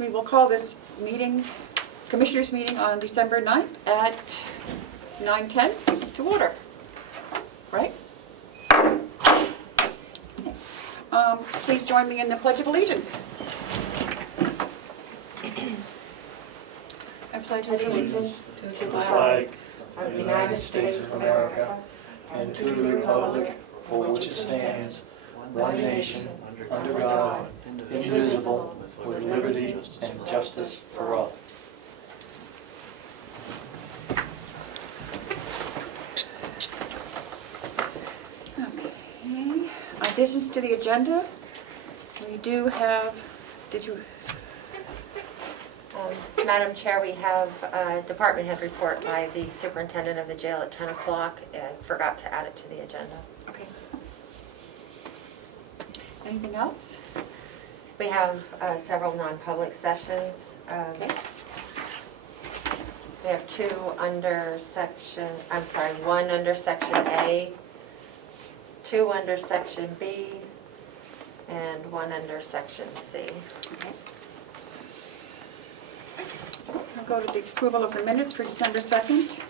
we will call this meeting, Commissioners meeting on December 9th at 9:10 to order, right? Please join me in the Pledge of Allegiance. I pledge allegiance to the flag of the United States of America and to the republic for which it stands, one nation, under God, indivisible, with liberty and justice for all. Okay, additions to the agenda. We do have, did you? Madam Chair, we have a department head report by the superintendent of the jail at 10 o'clock. I forgot to add it to the agenda. Okay. Anything else? We have several non-public sessions. Okay. We have one under section A, two under section B, and one under section C. Okay. I'll go to the approval of the minutes for December 2nd.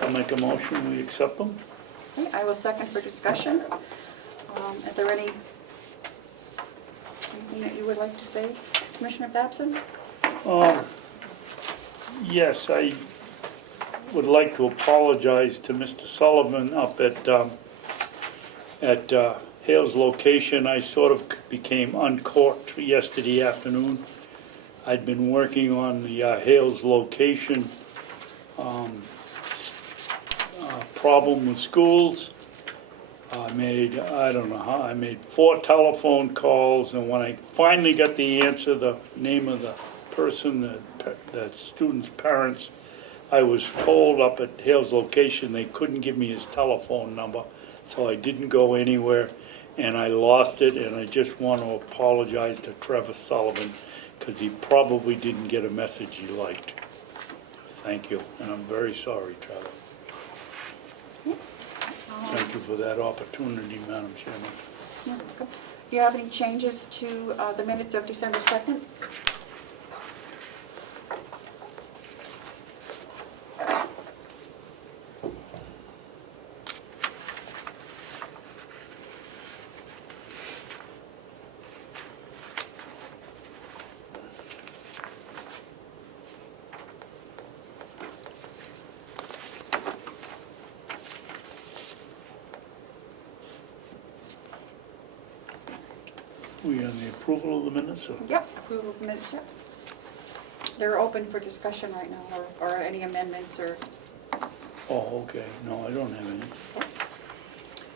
I'll make a motion, we accept them. Okay, I will second for discussion. Are there anything that you would like to say, Commissioner Babson? Yes, I would like to apologize to Mr. Sullivan up at Hale's location. I sort of became uncorked yesterday afternoon. I'd been working on the Hale's location problem with schools. I made 4 telephone calls, and when I finally got the answer, the name of the person, the student's parents, I was told up at Hale's location they couldn't give me his telephone number, so I didn't go anywhere, and I lost it, and I just want to apologize to Trevor Sullivan, because he probably didn't get a message he liked. Thank you, and I'm very sorry, Trevor. Thank you for that opportunity, Madam Chairman. Do you have any changes to the minutes of December 2nd? We on the approval of the minutes? Or? Yep, approval of the minutes, yep. They're open for discussion right now, or any amendments, or... Oh, okay. No, I don't have any. Yep.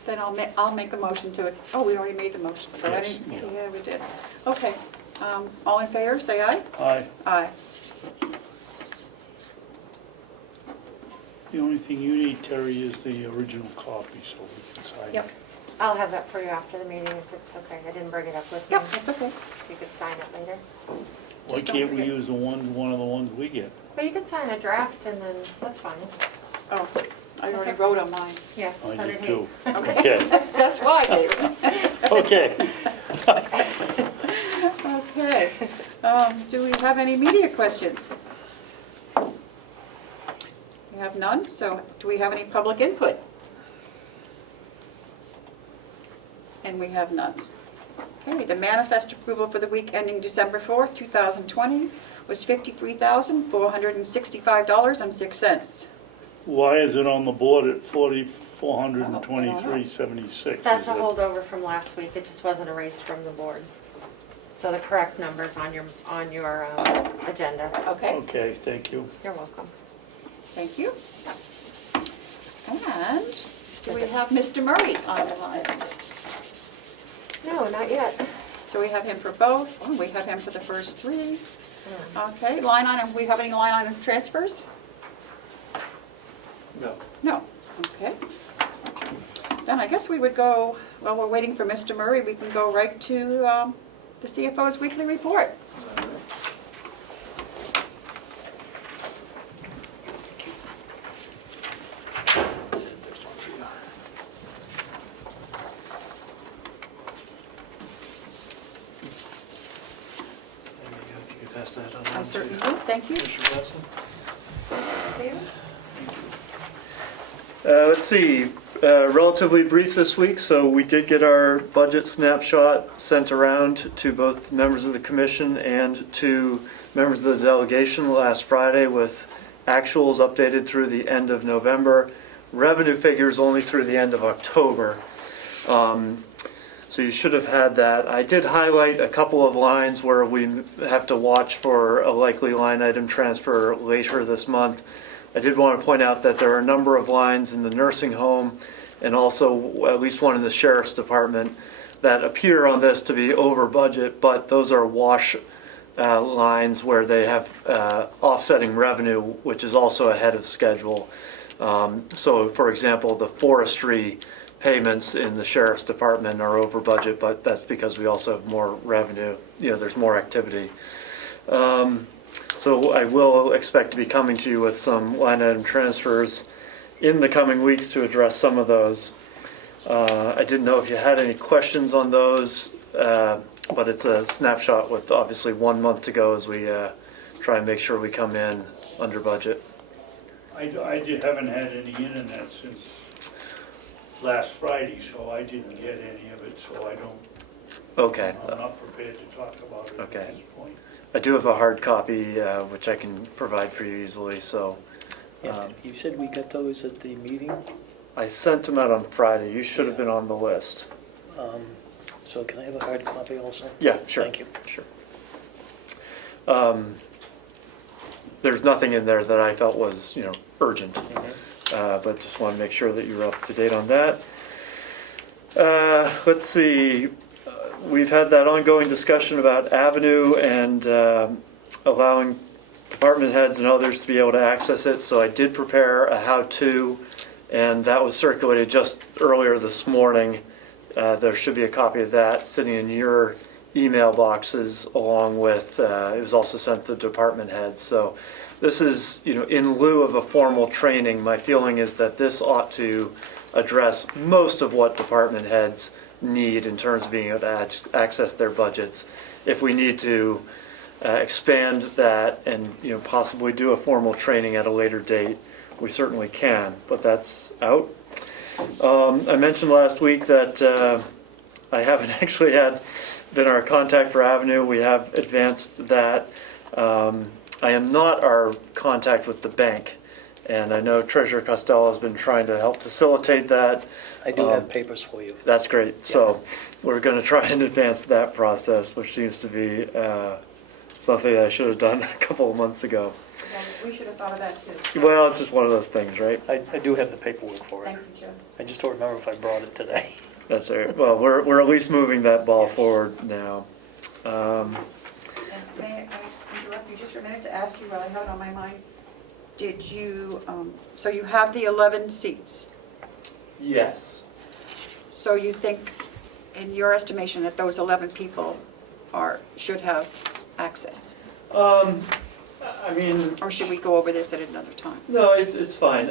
Then I'll make a motion to it. Oh, we already made the motion, so I Yes, didn't... yeah. Yeah, we did. Okay, all in favor, say aye. Aye. Aye. The only thing you need, Terry, is the original copy, so we can sign Yep. it. I'll have that for you after the meeting if it's okay. I didn't bring it up with me. Yep, that's okay. You could sign it later. Why Just don't can't we forget. use one of the ones we get? But you could sign a draft and then, that's fine. Oh, I already wrote on mine. Yeah, I so did did he. too. Okay. Okay, That's why, David. okay. Okay. Do we have any media questions? We have none, so do we have any public input? And we have none. Okay, the manifest approval for the week ending December 4th, 2020 was $53,465.06. Why is it on the board at $4,423.76? That's a holdover from last week. It just wasn't erased from the board. So the correct number's on your agenda. Okay, Okay, thank you. You're welcome. thank you. And do we have Mr. Murray on the line? No, not yet. So we have him for both. Oh, we have him for the first 3. Okay, line item, we have any line item transfers? No. No, okay. Then I guess we would go, while we're waiting for Mr. Murray, we can go right to the CFO's weekly report. pass that on. I certainly will, thank you. Commissioner Watson. David? Let's see, relatively brief this week, so we did get our budget snapshot sent around to both members of the commission and to members of the delegation last Friday with actuals updated through the end of November, revenue figures only through the end of October. So you should have had that. I did highlight a couple of lines where we have to watch for a likely line item transfer later this month. I did want to point out that there are a number of lines in the nursing home and also at least one in the sheriff's department that appear on this to be over budget, but those are wash lines where they have offsetting revenue, which is also ahead of schedule. So for example, the forestry payments in the sheriff's department are over budget, but that's because we also have more revenue, there's more activity. So I will expect to be coming to you with some line item transfers in the coming weeks to address some of those. I didn't know if you had any questions on those, but it's a snapshot with obviously 1 month to go as we try and make sure we come in under budget. haven't had any internet since last Friday, so I didn't get any of it, so I don't, Okay. I'm not prepared to talk about it Okay. at this point. I do have a hard copy, which I can provide for you easily, so. Yeah, you said we got those at the meeting, I sent them out on Friday. You should have been on the list. so can I have a hard copy also? Yeah, sure. Thank you. Sure. There's nothing in there that I felt was, urgent, but just want to make sure that you're up to date on that. Let's see, we've had that ongoing discussion about Avenue and allowing department heads and others to be able to access it, so I did prepare a how-to, and that was circulated just earlier this morning. There should be a copy of that sitting in your email boxes along with, it was also sent to department heads. So this is, in lieu of a formal training, my feeling is that this ought to address most of what department heads need in terms of being able to access their budgets. If we need to expand that and possibly do a formal training at a later date, we certainly can, but that's out. I mentioned last week that I haven't actually been our contact for Avenue. We have advanced that. I am not our contact with the bank, and I know Treasurer Costello has been trying to help facilitate that. I do have papers for you. That's great. So we're going to try and advance that process, which seems to be something that I should have done a couple of months ago. Yeah, we should have thought of that too. Well, it's just one of those things, right? I do have the paperwork for it. Thank you, Joe. I just don't remember if I brought it today. That's all right. Well, we're at least moving that ball Yes. forward now. And may I interrupt you just for a minute to ask you while I have it on my mind? Did you, so you have the 11 seats. Yes. So you think, in your estimation, that those 11 people should have access? I mean, Or should we go over this at another time? no, it's fine.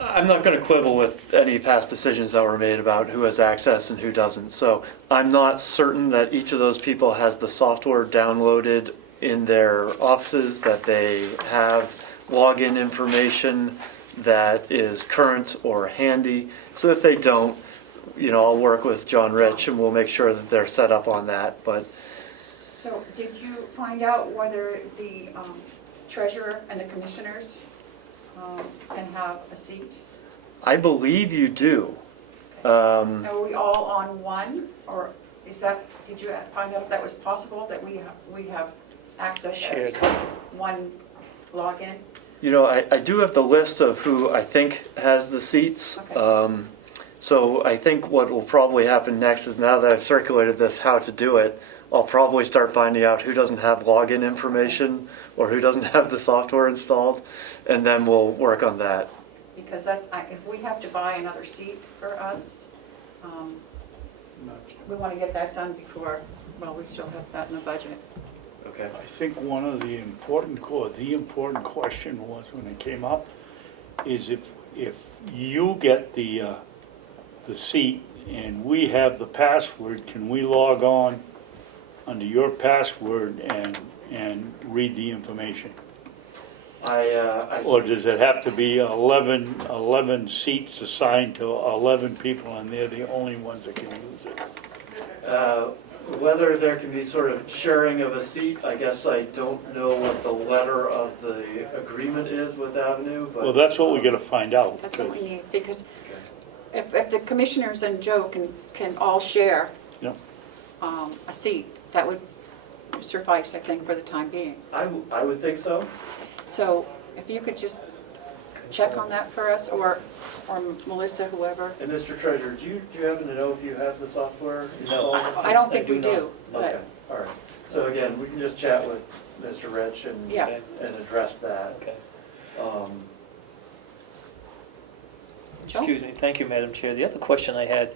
I'm not going to quibble with any past decisions that were made about who has access and who doesn't. So I'm not certain that each of those people has the software downloaded in their offices, that they have login information that is current or handy. So if they don't, I'll work with John Rich and we'll make sure that they're set up on that. But So did you find out whether the treasurer and the commissioners can have a seat? I believe you do. Are we all on one, or did you find out if that was possible, that we have access as Shared. one login? I do have the list of who I think has the seats. Okay. So I think what will probably happen next is, now that I've circulated this, how to do it, I'll probably start finding out who doesn't have login information or who doesn't have the software installed, and then we'll work on that. Because if we have to buy another seat for us, we want to get that done before, we still have that in the budget. Okay. I think one of the important question was, when it came up, is if you get the seat and we have the password, can we log on under your password and read the information? Or does it have to be 11 seats assigned to 11 people and they're the only ones that can use it? Whether there can be sort of sharing of a seat, I guess I don't know what the letter of the agreement is with Avenue, but. Well, that's what we gotta find out. That's what we need, because if the commissioners and Joe can all share Yep. a seat, that would suffice, I think, for the time being. I would think so. So if you could just check on that for us, or Melissa, whoever. And Mr. Treasurer, do you happen to know if you have the software installed? I don't think do we do, Okay, but, all right. So again, we can just chat with Mr. Rich and, yeah. Okay. and address that. Okay. Joe? Excuse me, thank you, Madam Chair. The other question I had,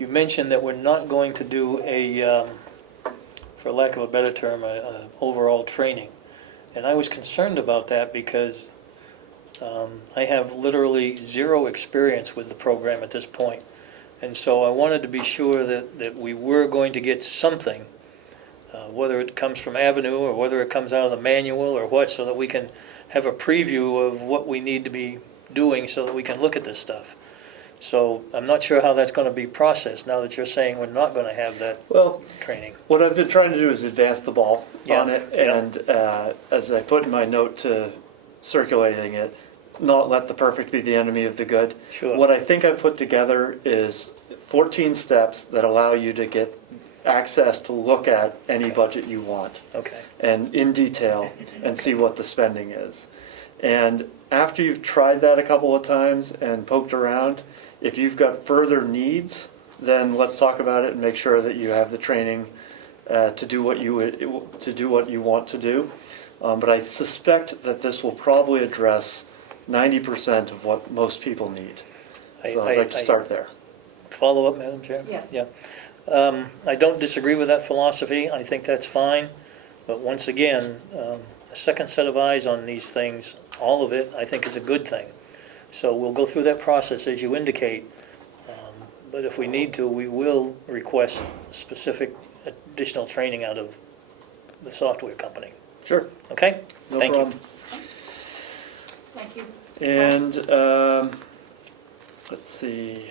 you mentioned that we're not going to do a, for lack of a better term, a overall training. And I was concerned about that because I have literally zero experience with the program at this point. And so I wanted to be sure that we were going to get something, whether it comes from Avenue or whether it comes out of the manual or what, so that we can have a preview of what we need to be doing so that we can look at this stuff. So I'm not sure how that's going to be processed now that you're saying we're not going to have that Well, training. what I've been trying to do is advance the ball Yeah, on it, yeah. and as I put in my note to circulating it, not let the perfect be the enemy of the good. Sure. What I think I put together is 14 steps that allow you to get access to look at any budget you want, Okay. and in detail, and see what the spending is. And after you've tried that a couple of times and poked around, if you've got further needs, then let's talk about it and make sure that you have the training to do what you want to do. But I suspect that this will probably address 90% of what most people need. So I'd like to start there. Follow up, Madam Chair? Yes. Yeah. I don't disagree with that philosophy. I think that's fine. But once again, a second set of eyes on these things, all of it, I think is a good thing. So we'll go through that process as you indicate. But if we need to, we will request specific additional training out of the software company. Sure, Okay? no Thank you. problem. Thank you. And let's see.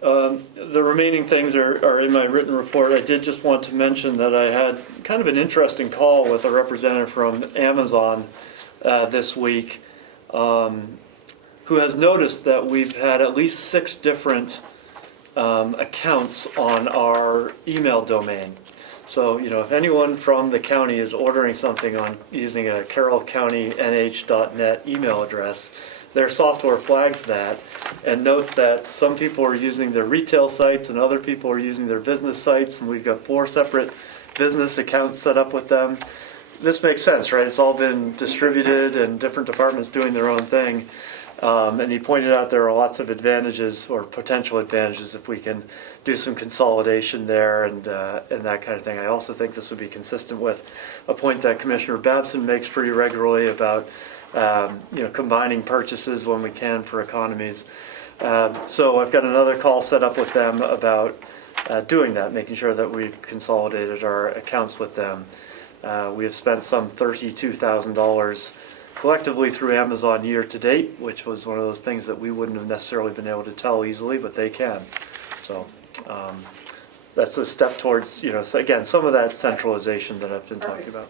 The remaining things are in my written report. I did just want to mention that I had kind of an interesting call with a representative from Amazon this week, who has noticed that we've had at least 6 different accounts on our email domain. So, if anyone from the county is ordering something on using a Carroll County NH.net email address, their software flags that and notes that some people are using their retail sites and other people are using their business sites, and we've got 4 separate business accounts set up with them. This makes sense, right? It's all been distributed and different departments doing their own thing. And he pointed out there are lots of advantages or potential advantages if we can do some consolidation there and that kind of thing. I also think this would be consistent with a point that Commissioner Babson makes pretty regularly about combining purchases when we can for economies. So I've got another call set up with them about doing that, making sure that we've consolidated our accounts with them. We have spent some $32,000 collectively through Amazon year to date, which was one of those things that we wouldn't have necessarily been able to tell easily, but they can. So that's a step towards, so again, some of that centralization that I've been talking about.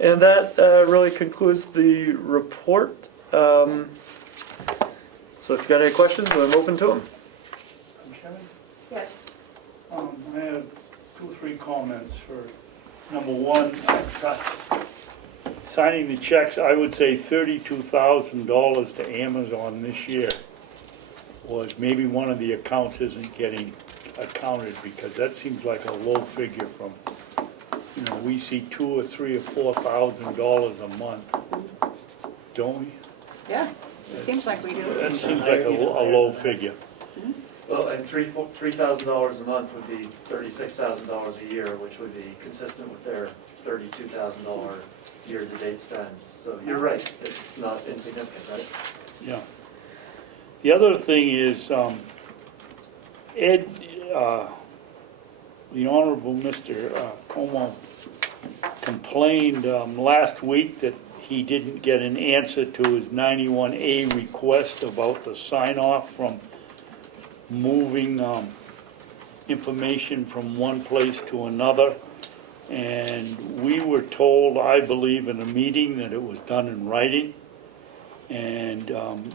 And that really concludes the report. So if you've got any questions, I'm open to them. Yes. I have 2 or 3 comments. For number one, signing the checks, I would say $32,000 to Amazon this year was maybe one of the accounts isn't getting accounted, because that seems like a low figure from, we see $2,000 or $3,000 or $4,000 a month, don't we? Yeah, it seems like we do. That seems like a low figure. Well, and $3,000 a month would be $36,000 a year, which would be consistent with their $32,000 year-to-date spend. So you're right, it's not insignificant, right? Yeah. The other thing is, Ed the Honorable Mr. Comeau complained last week that he didn't get an answer to his 91A request about the sign-off from moving information from one place to another. And we were told, I believe, in a meeting that it was done in writing. And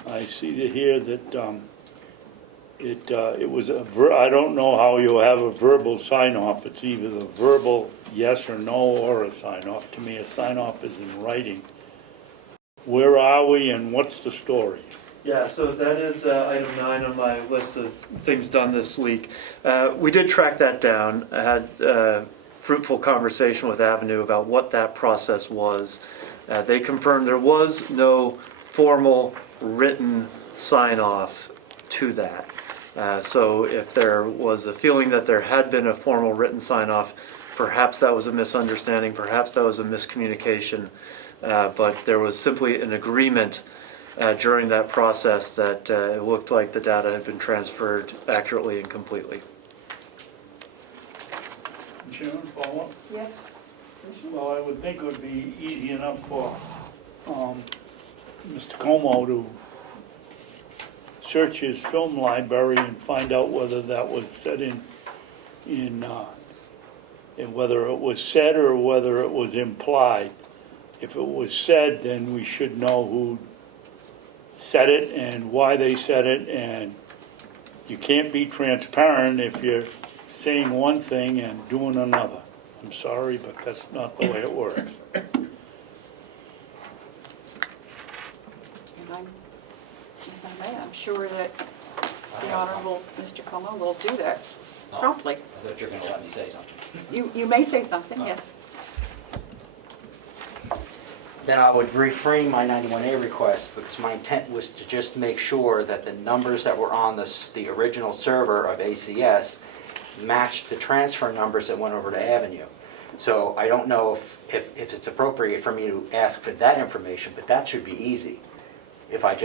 I see here that it was I don't know how you have a verbal sign-off. It's either the verbal yes or no or a sign-off. To me, a sign-off is in writing. Where are we and what's the story? Yeah, so that is item 9 on my list of things done this week. We did track that down. I had a fruitful conversation with Avenue about what that process was. They confirmed there was no formal written sign-off to that. So if there was a feeling that there had been a formal written sign-off, perhaps that was a misunderstanding, perhaps that was a miscommunication, but there was simply an agreement during that process that it looked like the data had been transferred accurately and completely. Chairman, follow-up? Yes. Well, I would think it would be easy enough for Mr. Comeau to search his film library and find out whether that was said in whether it was said or whether it was implied. If it was said, then we should know who said it and why they said it, and you can't be transparent if you're saying one thing and doing another. I'm sorry, but that's not the way it works. And if I may, I'm sure that the Honorable Mr. Comeau will do that promptly. I thought you were going to let me say something. You may say something, yes. Then I would reframe my 91A request, because my intent was to just make sure that the numbers that were on the original server of ACS matched the transfer numbers that went over to Avenue. So I don't know if it's appropriate for me to ask for that information, but that should be easy. If I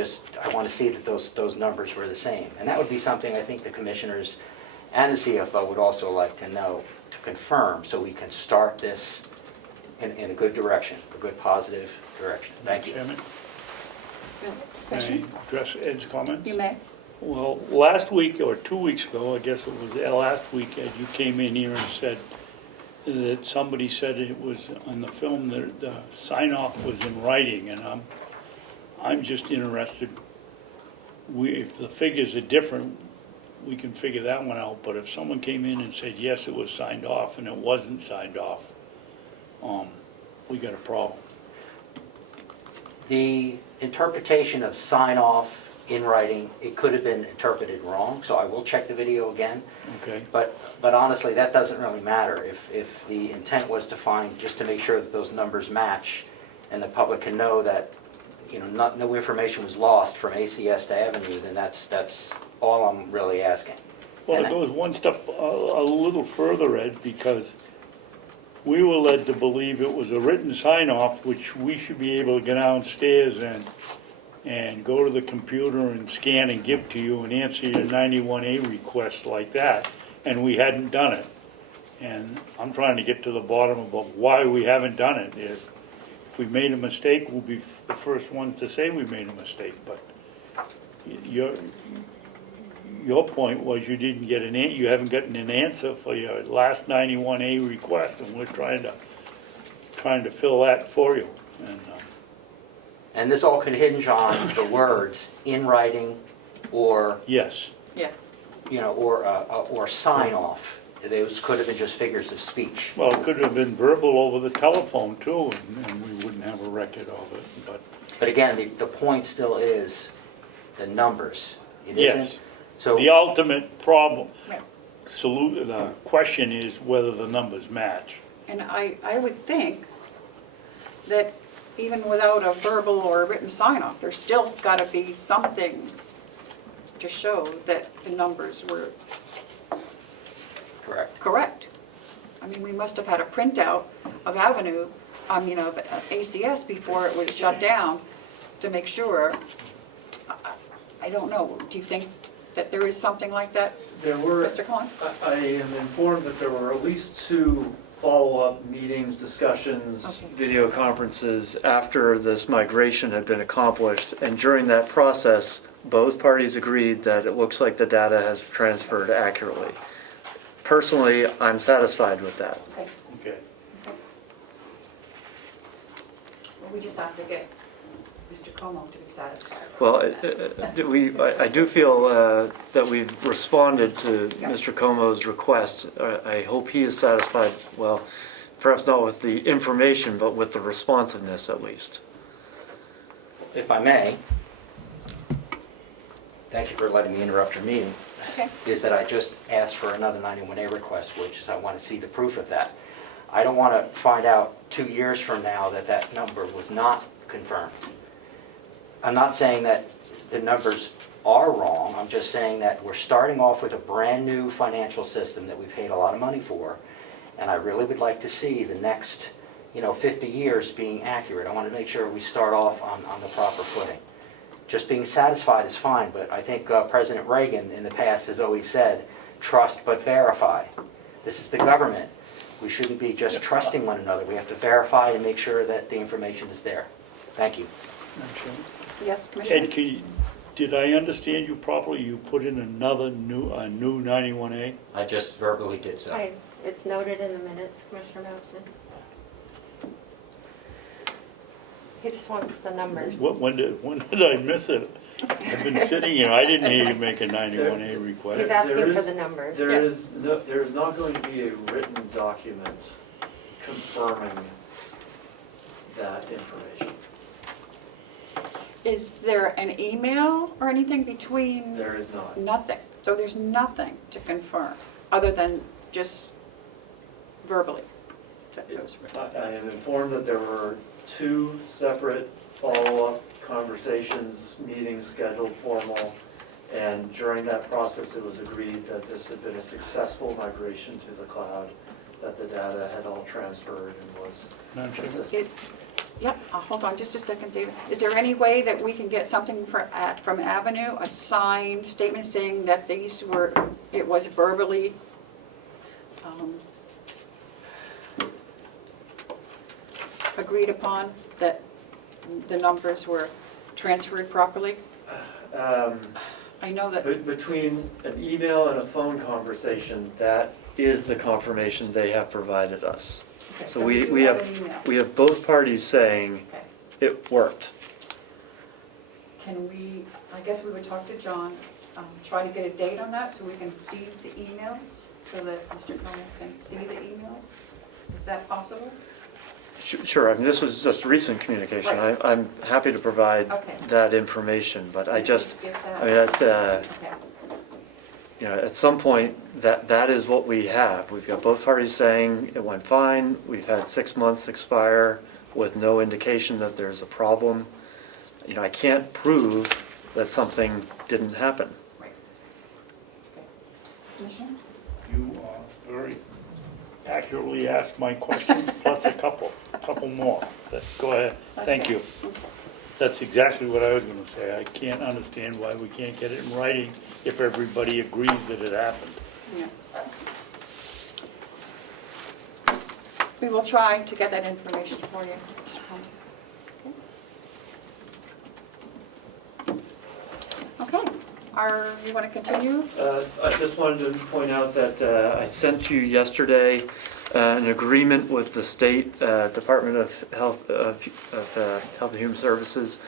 want to see that those numbers were the same. And that would be something I think the commissioners and the CFO would also like to know, to confirm, so we can start this in a good direction, a good positive direction. Thank you. Chairman, Yes, can question? I address Ed's comments? You may. Well, last week or 2 weeks ago, I guess it was last week, Ed, you came in here and said that somebody said it was on the film that the sign-off was in writing, and I'm just interested. If the figures are different, we can figure that one out. But if someone came in and said yes, it was signed off, and it wasn't signed off, we got a problem. The interpretation of sign-off in writing, it could have been interpreted wrong, so I will check the video again. Okay. But honestly, that doesn't really matter. If the intent was to find, just to make sure that those numbers match, and the public can know that, you know, no information was lost from ACS to Avenue, then that's all I'm really asking. Well, And it goes one step a little further, Ed, because we were led to believe it was a written sign-off, which we should be able to get downstairs and go to the computer and scan and give to you and answer your 91A request like that, and we hadn't done it. And I'm trying to get to the bottom of why we haven't done it. If we made a mistake, we'll be the first ones to say we made a mistake, but your point was you didn't get you haven't gotten an answer for your last 91A request, and we're trying to fill that for you. And this all could hinge on the words in writing or, Yes. Yeah. you know, or sign off. Those could have been just figures of speech. Well, it could have been verbal over the telephone too, and we wouldn't have a record of it, But again, the point still is the numbers. It Yes. isn't. So the ultimate problem, Yeah. the question is whether the numbers match. And I would think that even without a verbal or a written sign-off, there's still got to be something to show that the numbers were correct. correct. I mean, we must have had a printout of of ACS before it was shut down to make sure. I don't know, do you think that there is something like that, There were, Mr. Klein? I am informed that there were at least 2 follow-up meetings, discussions, Okay. video conferences after this migration had been accomplished. And during that process, both parties agreed that it looks like the data has transferred accurately. Personally, I'm satisfied with that. Okay. Okay. We just have to get Mr. Comeau to be satisfied. Well, I do feel that we've responded to Mr. Comeau's request. I hope he is satisfied, well, perhaps not with the information, but with the responsiveness at least. If I may, thank you for letting me interrupt your meeting, Okay. is that I just asked for another 91A request, which is I want to see the proof of that. I don't want to find out 2 years from now that that number was not confirmed. I'm not saying that the numbers are wrong, I'm just saying that we're starting off with a brand-new financial system that we paid a lot of money for, and I really would like to see the next, 50 years being accurate. I want to make sure we start off on the proper footing. Just being satisfied is fine, but I think President Reagan in the past has always said, trust but verify. This is the government. We shouldn't be just trusting one another. We have to verify and make sure that the information is there. Thank you. Yes, Commissioner? Ed, did I understand you properly? You put in a new 91A? I just verbally did so. It's noted in the minutes, Commissioner Mapson. He just wants the numbers. When did I miss it? I've been sitting here, I didn't hear you make a 91A request. He's asking There for is- the numbers. There is not going to be a written document confirming that information. Is there an email or anything between? There is not. Nothing. So there's nothing to confirm, other than just verbally. I am informed that there were 2 separate follow-up conversations, meetings scheduled formal, and during that process it was agreed that this had been a successful migration to the cloud, that the data had all transferred and was Madam Chair? consistent. Yep, hold on just a second, David. Is there any way that we can get something from Avenue, a signed statement saying that it was verbally agreed upon, that the numbers were transferred properly? I know that, Between an email and a phone conversation, that is the confirmation they have provided us. okay, So so we do have, an email. we have both parties saying Okay. it worked. Can we, I guess we would talk to John, try to get a date on that so we can see the emails, so that Mr. Coleman can see the emails? Is that possible? Sure, I mean, this was just recent communication. Right. I'm happy to provide Okay. that information, but I just, Get I mean, that. Okay. at some point, that is what we have. We've got both parties saying it went fine. We've had 6 months expire with no indication that there's a problem. I can't prove that something didn't happen. Right. Okay. Commissioner? You very accurately asked my question, plus a couple more. Go ahead, thank you. That's exactly what I was gonna say. I can't understand why we can't get it in writing if everybody agrees that it happened. Yeah. We will try to get that information for you, Mr. Coleman. Okay, you want to continue? I just wanted to point out that I sent you yesterday an agreement with the State Department of Health and Human Services.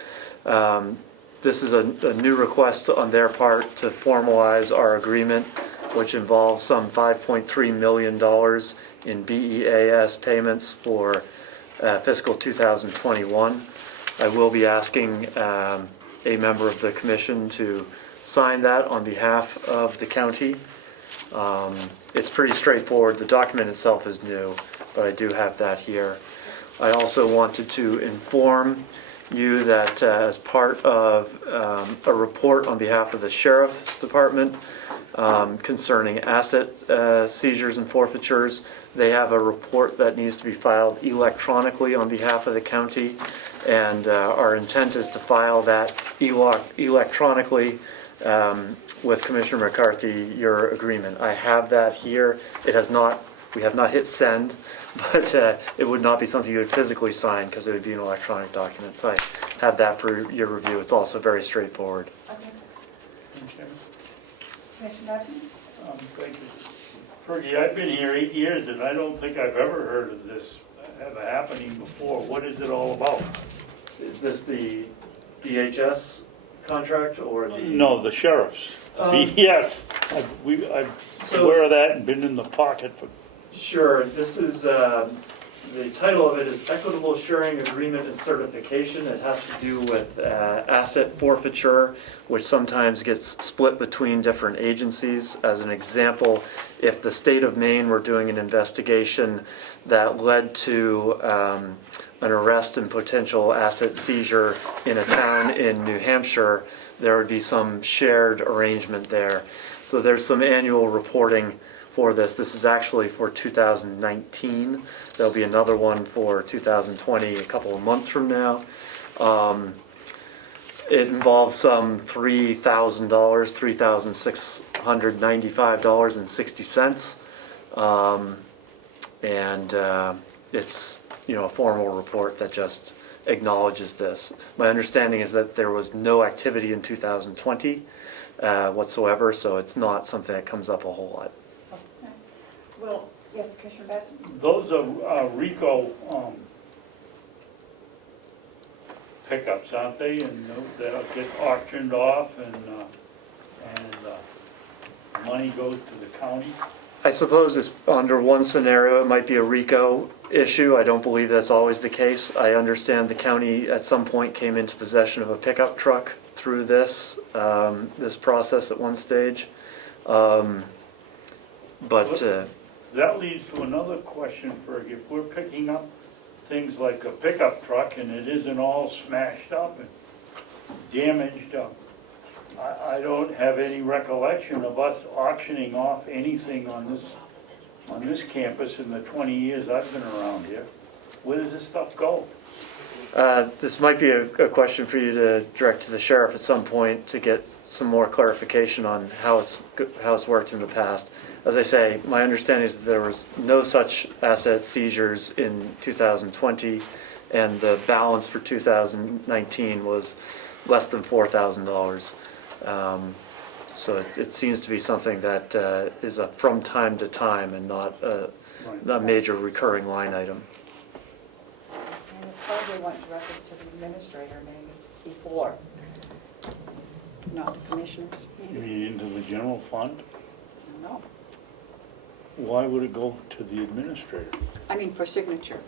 This is a new request on their part to formalize our agreement, which involves some $5.3 million in BEAS payments for fiscal 2021. I will be asking a member of the commission to sign that on behalf of the county. It's pretty straightforward. The document itself is new, but I do have that here. I also wanted to inform you that as part of a report on behalf of the Sheriff's Department concerning asset seizures and forfeitures, they have a report that needs to be filed electronically on behalf of the county, and our intent is to file that electronically with Commissioner McCarthy, your agreement. I have that here. It has not, we have not hit send, but it would not be something you would physically sign because it would be an electronic document. So I have that for your review. It's also very straightforward. Okay. Okay. Commissioner Babson? Thank you. Fergie, I've been here 8 years and I don't think I've ever heard of this ever happening before. What is it all about? Is this the DHS contract or the? No, the sheriff's. Um, Yes, I'm So- aware of that and been in the pocket for, Sure, this is, the title of it is Equitable Sharing Agreement and Certification. It has to do with asset forfeiture, which sometimes gets split between different agencies. As an example, if the state of Maine were doing an investigation that led to an arrest and potential asset seizure in a town in New Hampshire, there would be some shared arrangement there. So there's some annual reporting for this. This is actually for 2019. There'll be another one for 2020, a couple of months from now. It involves some $3,000, $3,695.60. And it's, a formal report that just acknowledges this. My understanding is that there was no activity in 2020 whatsoever, so it's not something that comes up a whole lot. Okay. Well, yes, Commissioner Babson? those are RICO pickups, aren't they? And they'll get auctioned off and money goes to the county. I suppose it's, under one scenario, it might be a RICO issue. I don't believe that's always the case. I understand the county at some point came into possession of a pickup truck through this process at one stage. That leads to another question, Fergie. If we're picking up things like a pickup truck and it isn't all smashed up and damaged, I don't have any recollection of us auctioning off anything on this campus in the 20 years I've been around here. Where does this stuff go? This might be a question for you to direct to the sheriff at some point to get some more clarification on how it's worked in the past. As I say, my understanding is that there was no such asset seizures in 2020, and the balance for 2019 was less than $4,000. So it seems to be something that is a from time to time and not a major recurring line item. And it probably went directly to the administrator maybe before. Not the commissioners. You mean into the general fund? No. Why would it go to the administrator? I mean, for signature.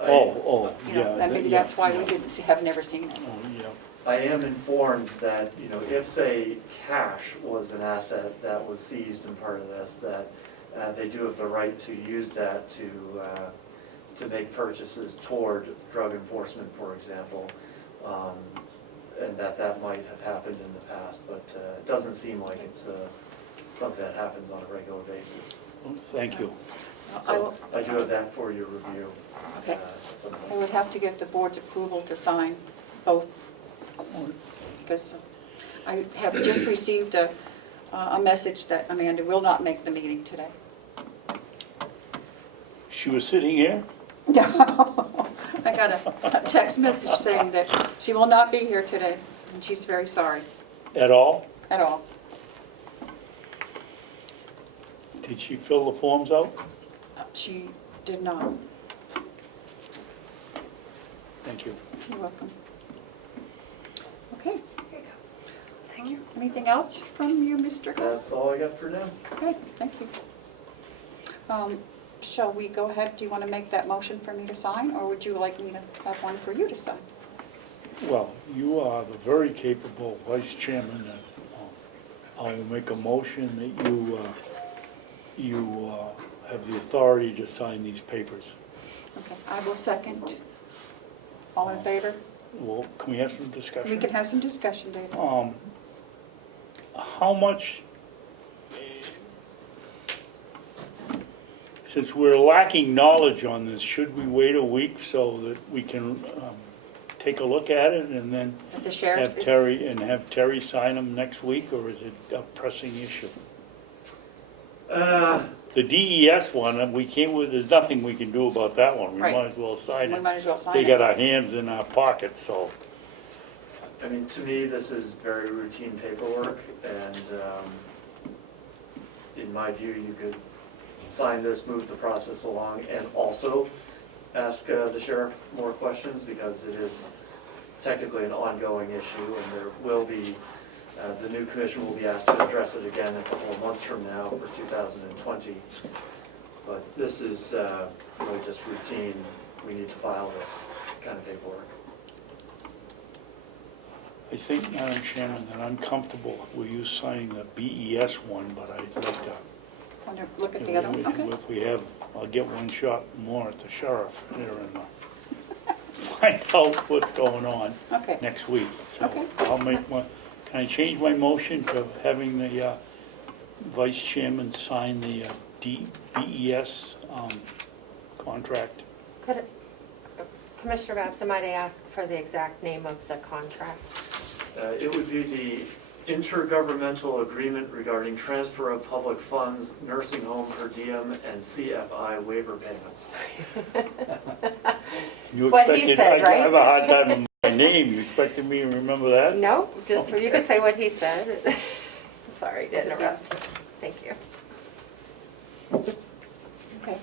Oh, You know, yeah. maybe yeah, that's why we yeah. have never seen it. Oh, yeah. I am informed that, if, say, cash was an asset that was seized in part of this, that they do have the right to use that to make purchases toward drug enforcement, for example, and that might have happened in the past, but it doesn't seem like it's something that happens on a regular basis. Oh, thank you. So I do have that for your review. Okay. At some I point. would have to get the board's approval to sign both, because I have just received a message that Amanda will not make the meeting today. She was sitting here? No, I got a text message saying that she will not be here today, and she's very sorry, At all? at all. Did she fill the forms out? She did not. Thank you. You're welcome. Okay. Thank you. Anything else from you, Mr. Carroll? That's all I got for now. Okay, thank you. Shall we go ahead? Do you want to make that motion for me to sign, or would you like me to have one for you to sign? Well, you are the very capable vice chairman, and I will make a motion that you have the authority to sign these papers. Okay, I will second. All in favor? Well, can we have some discussion? We can have some discussion, David. How much, since we're lacking knowledge on this, should we wait a week so that we can take a look at it and then At the sheriff's? have Terry sign them next week, or is it a pressing issue? The DES one, we can't, there's nothing we can do about that one. We Right. might as well sign We it. might as well sign They it. got our hands in our pockets, so. I mean, to me, this is very routine paperwork, and in my view, you could sign this, move the process along, and also ask the sheriff more questions, because it is technically an ongoing issue, and there will be, the new commission will be asked to address it again a couple of months from now for 2020. But this is really just routine, we need to file this kind of paperwork. I think, Madam Chairman, that I'm comfortable with you signing the BES one, but I'd like to, Look at the other one, okay. if we have, I'll get one shot more at the sheriff there and find out what's going on Okay, next week. So Okay. I'll make my, can I change my motion to having the vice chairman sign the BES contract? Could, Commissioner Babson, might I ask for the exact name of the contract? It would be the intergovernmental agreement regarding transfer of public funds, nursing home per diem, and CFI waiver payments. You What he expected- said, right? I have a hard time with my name. You expected me to remember that? No, just, you could say what he said. Sorry to interrupt. Thank you. okay.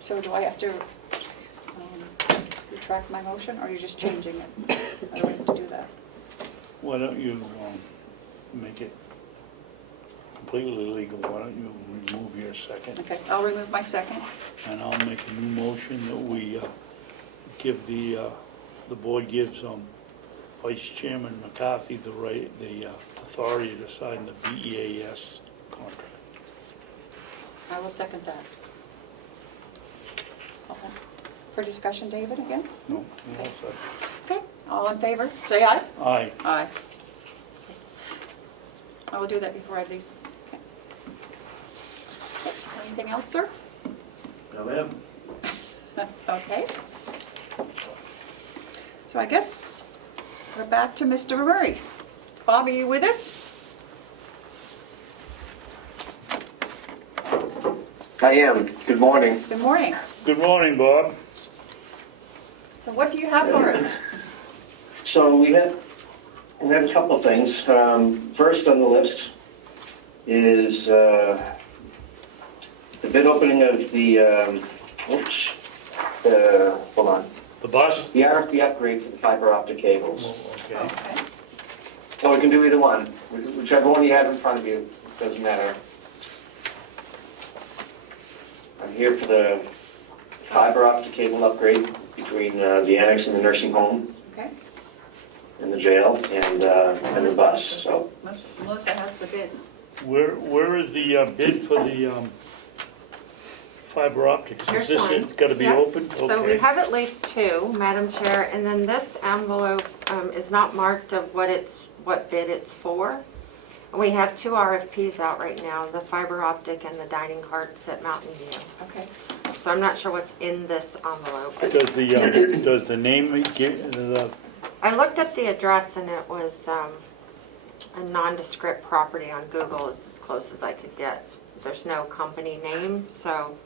So do I have to retract my motion, or are you just changing it? I don't have to do that. Why don't you make it completely legal? Why don't you remove your second? Okay, I'll remove my second. And I'll make a new motion that we give the board gives Vice Chairman McCarthy the authority to sign the BEAS contract. I will second that. Okay. For discussion, David, again? No? No, so- Okay, all in favor, say aye. Aye. Aye. I will do that before I leave. Okay. Anything else, sir? No, ma'am. Okay. So I guess we're back to Mr. Murray. Bob, are you with us? I am. Good morning. Good morning. Good morning, Bob. So what do you have for us? So we have a couple of things. First on the list is the bid opening of hold on, The bus? the RFP upgrade for the fiber optic cables. Okay. Okay. So we can do either one, whichever one you have in front of you, doesn't matter. I'm here for the fiber optic cable upgrade between the annex and the nursing home Okay. and the jail and the bus. So Melissa has the bids. Where is the bid for the fiber optics? Here's Is one. this got to be Yep. opened? So we Okay. have at least two, Madam Chair, and then this envelope is not marked of what bid it's for. We have two RFPs out right now, the fiber optic and the dining carts at Mountain View. Okay. So I'm not sure what's in this envelope. Does the name give the? I looked up the address and it was a nondescript property on Google is as close as I could get. There's no company name, so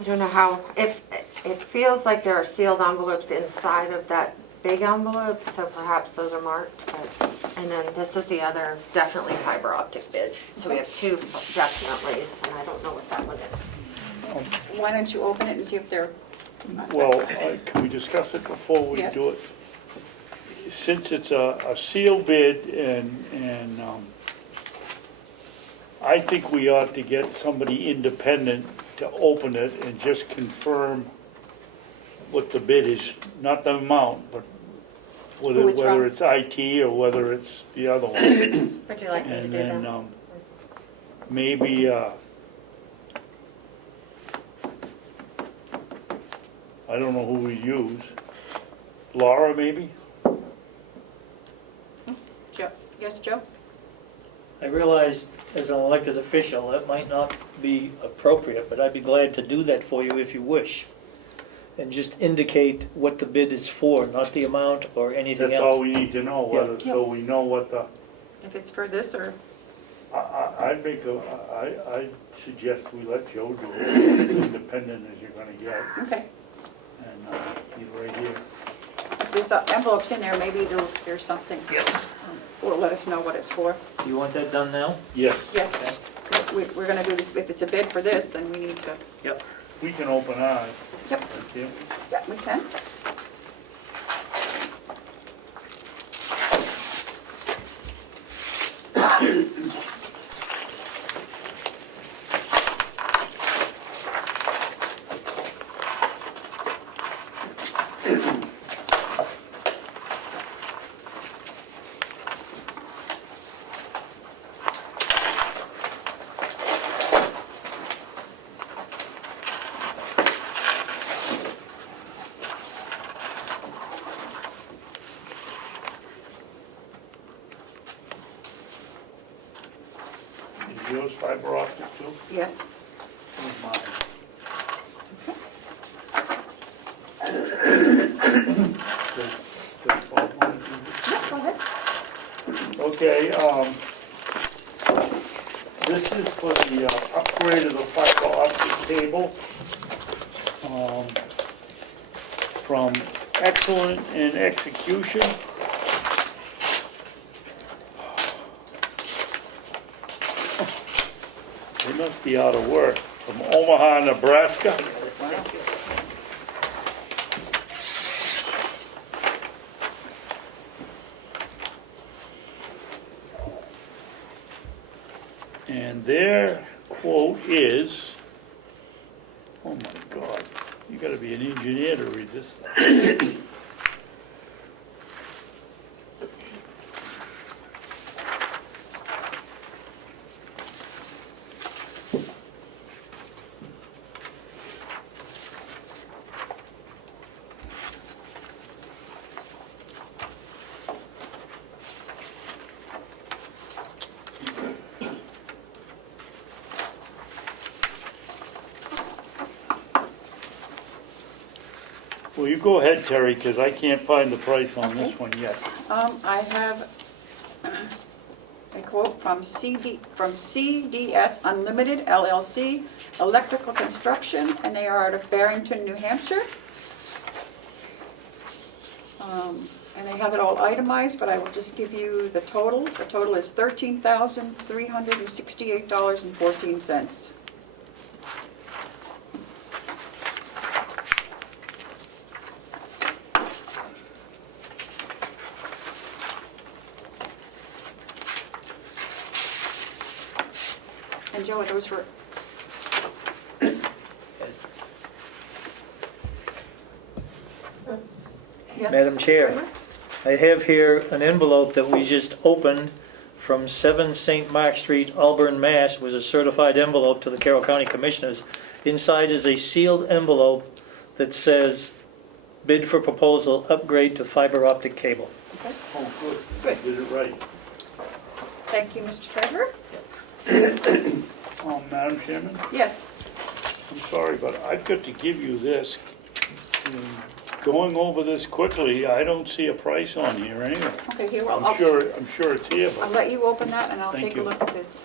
I don't know how, if it feels like there are sealed envelopes inside of that big envelope, so perhaps those are marked. And then this is the other definitely fiber optic bid. So we have two definitelys, and I don't know what that one is. Why don't you open it and see if they're... Well, can we discuss it before we Yes. do it? Since it's a sealed bid and I think we ought to get somebody independent to open it and just confirm what the bid is, not the amount, but Who it's whether from. it's IT or whether it's the other one. Would you like me to And do then that? maybe, I don't know who we use. Laura, maybe? Joe? Yes, Joe? I realize as an elected official, that might not be appropriate, but I'd be glad to do that for you if you wish. and just indicate what the bid is for, not the amount or anything That's all else. we need to know, whether, so we know what the, If it's for this or, I'd suggest we let Joe do it, as independent as you're gonna get, okay. and, he's right here. If there's envelopes in there, maybe there's something. Will let us know what it's for. Do you want that done now? Yes, Yes, we're gonna do this, if it's a bid for this, then we need to, Yep. we can open ours. Yep. Thank you. yeah, we can. Is yours fiber optic too? Yes. Where's mine? Does Bob want to do this? Yeah, go ahead. Okay, this is for the upgrade of the fiber optic cable. From excellent in execution. They must be out of work. From Omaha, Nebraska. And their quote is, oh my God, you gotta be an engineer to read this thing. Well, you go ahead, Terry, because I can't find the price on this one yet. I have a quote from CDS Unlimited LLC, Electrical Construction, and they are out of Barrington, New Hampshire. And they have it all itemized, but I will just give you the total. The total is $13,368.14. And Joe, those were, yes? Madam Chair, I have here an envelope that we just opened from 7 St. Mark Street, Auburn, Mass. It was a certified envelope to the Carroll County Commissioners. Inside is a sealed envelope that says, bid for proposal, upgrade to fiber optic cable. Okay. Oh, good. Good. Did it right. Thank you, Mr. Treasurer. Madam Chairman, Yes, I'm sorry, but I've got to give you this. Going over this quickly, I don't see a price on here anyway. okay, here, I'm I'll sure it's here, I'll but let you open that and I'll Thank take a you. look at this.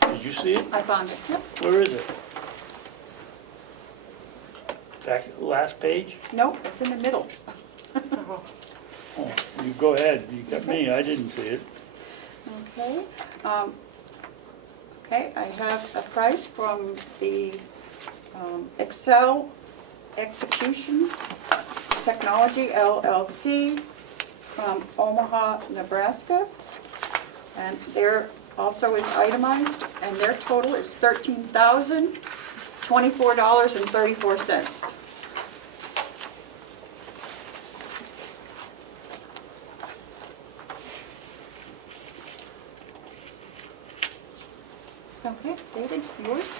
did you see it? I found it, yep. Where is it? Back, last page? No, it's in the middle. Oh, you go ahead, you got me, I didn't see it. Okay, okay, I have a price from the Excel Execution Technology LLC from Omaha, Nebraska. And there also is itemized, and their total is $13,024.34. Okay, David, yours?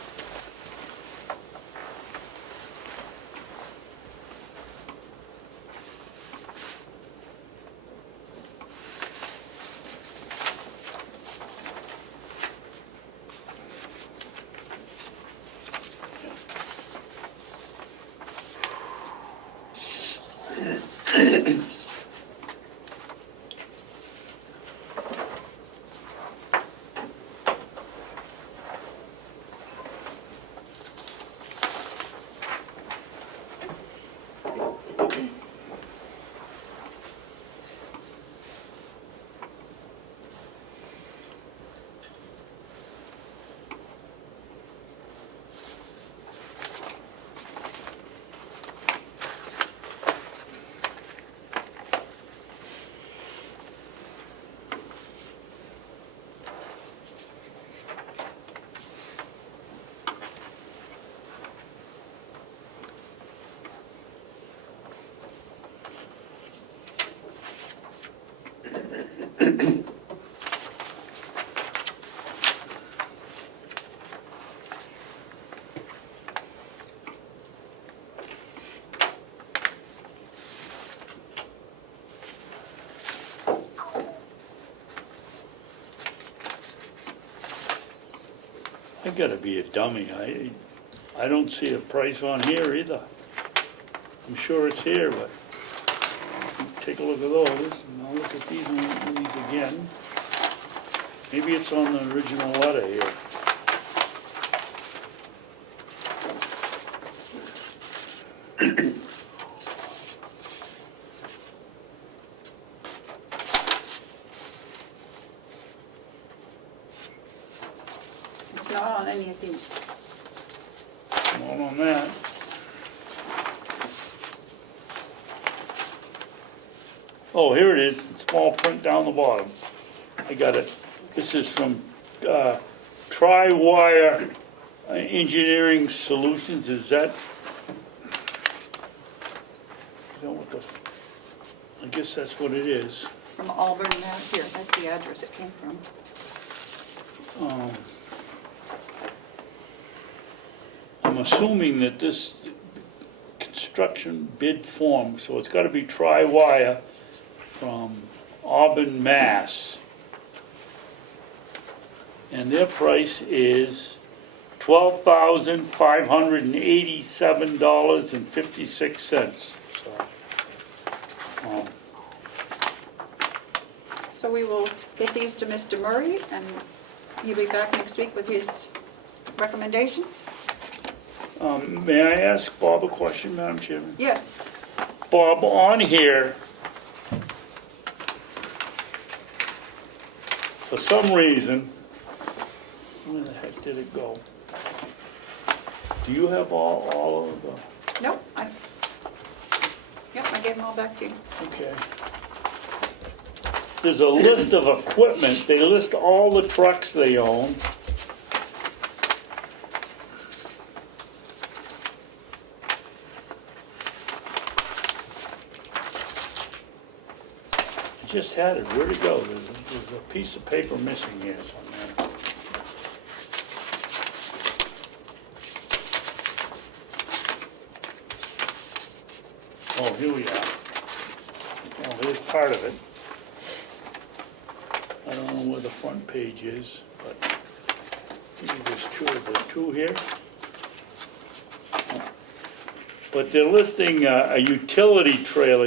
I gotta be a dummy. I don't see a price on here either. I'm sure it's here, but take a look at those, and I'll look at these again. Maybe it's on the original letter here. It's not on any of these. Not on that. Oh, here it is, in small print down the bottom. I got it. This is from Tri-Wire Engineering Solutions. Is that what the, I guess that's what it is. From Auburn, here, that's the address it came from. I'm assuming that this construction bid form, so it's gotta be Tri-Wire from Auburn, Mass. And their price is $12,587.56. So we will get these to Mr. Murray, and he'll be back next week with his recommendations? May I ask Bob a question, Madam Chairman? Yes. Bob, on here, for some reason, where the heck did it go? Do you have all of the, Nope, I gave them all back to you. okay. There's a list of equipment, they list all the trucks they own. I just had it, where'd it go? There's a piece of paper missing here somewhere. Oh, here we are. Oh, here's part of it. I don't know where the front page is, but maybe there's two here. But they're listing a utility trailer,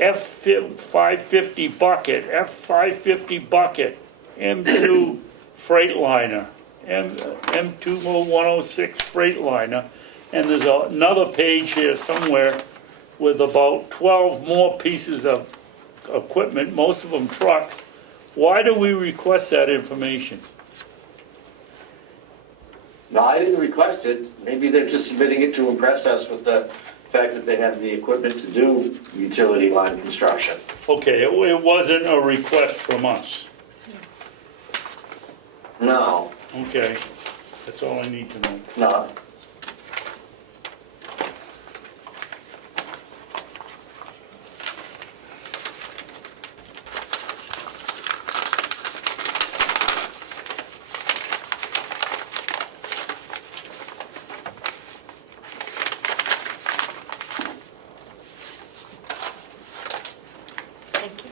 F550 bucket, F550 bucket, M2 Freightliner, M2-106 Freightliner, and there's another page here somewhere with about 12 more pieces of equipment, most of them trucks. Why do we request that information? No, I didn't request it. Maybe they're just submitting it to impress us with the fact that they have the equipment to do utility line construction. Okay, it wasn't a request from us. No, Okay, that's all I need to know. no. Thank you.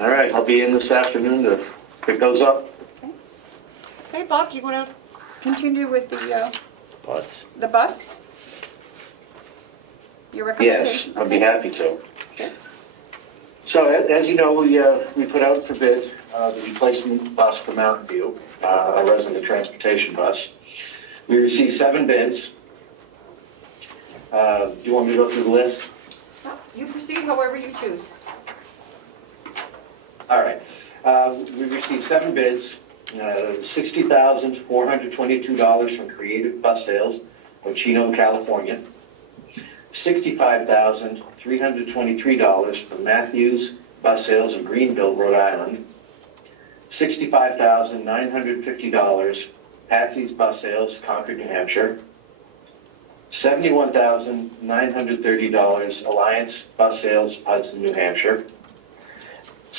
All right, I'll be in this afternoon to pick those up. Okay, Bob, do you want to continue with the Bus? bus? Your Yes, recommendation? I'd be Okay. happy to. Okay. So as you know, we put out for bid the replacement bus for Mountain View, a resident transportation bus. We received 7 bids. Do you want me to go through the list? You proceed however you choose. All right. We received 7 bids, $60,422 from Creative Bus Sales of Chino, California, $65,323 from Matthews Bus Sales of Greenville, Rhode Island, $65,950 Patsy's Bus Sales, Concord, New Hampshire, $71,930 Alliance Bus Sales, Hudson, New Hampshire,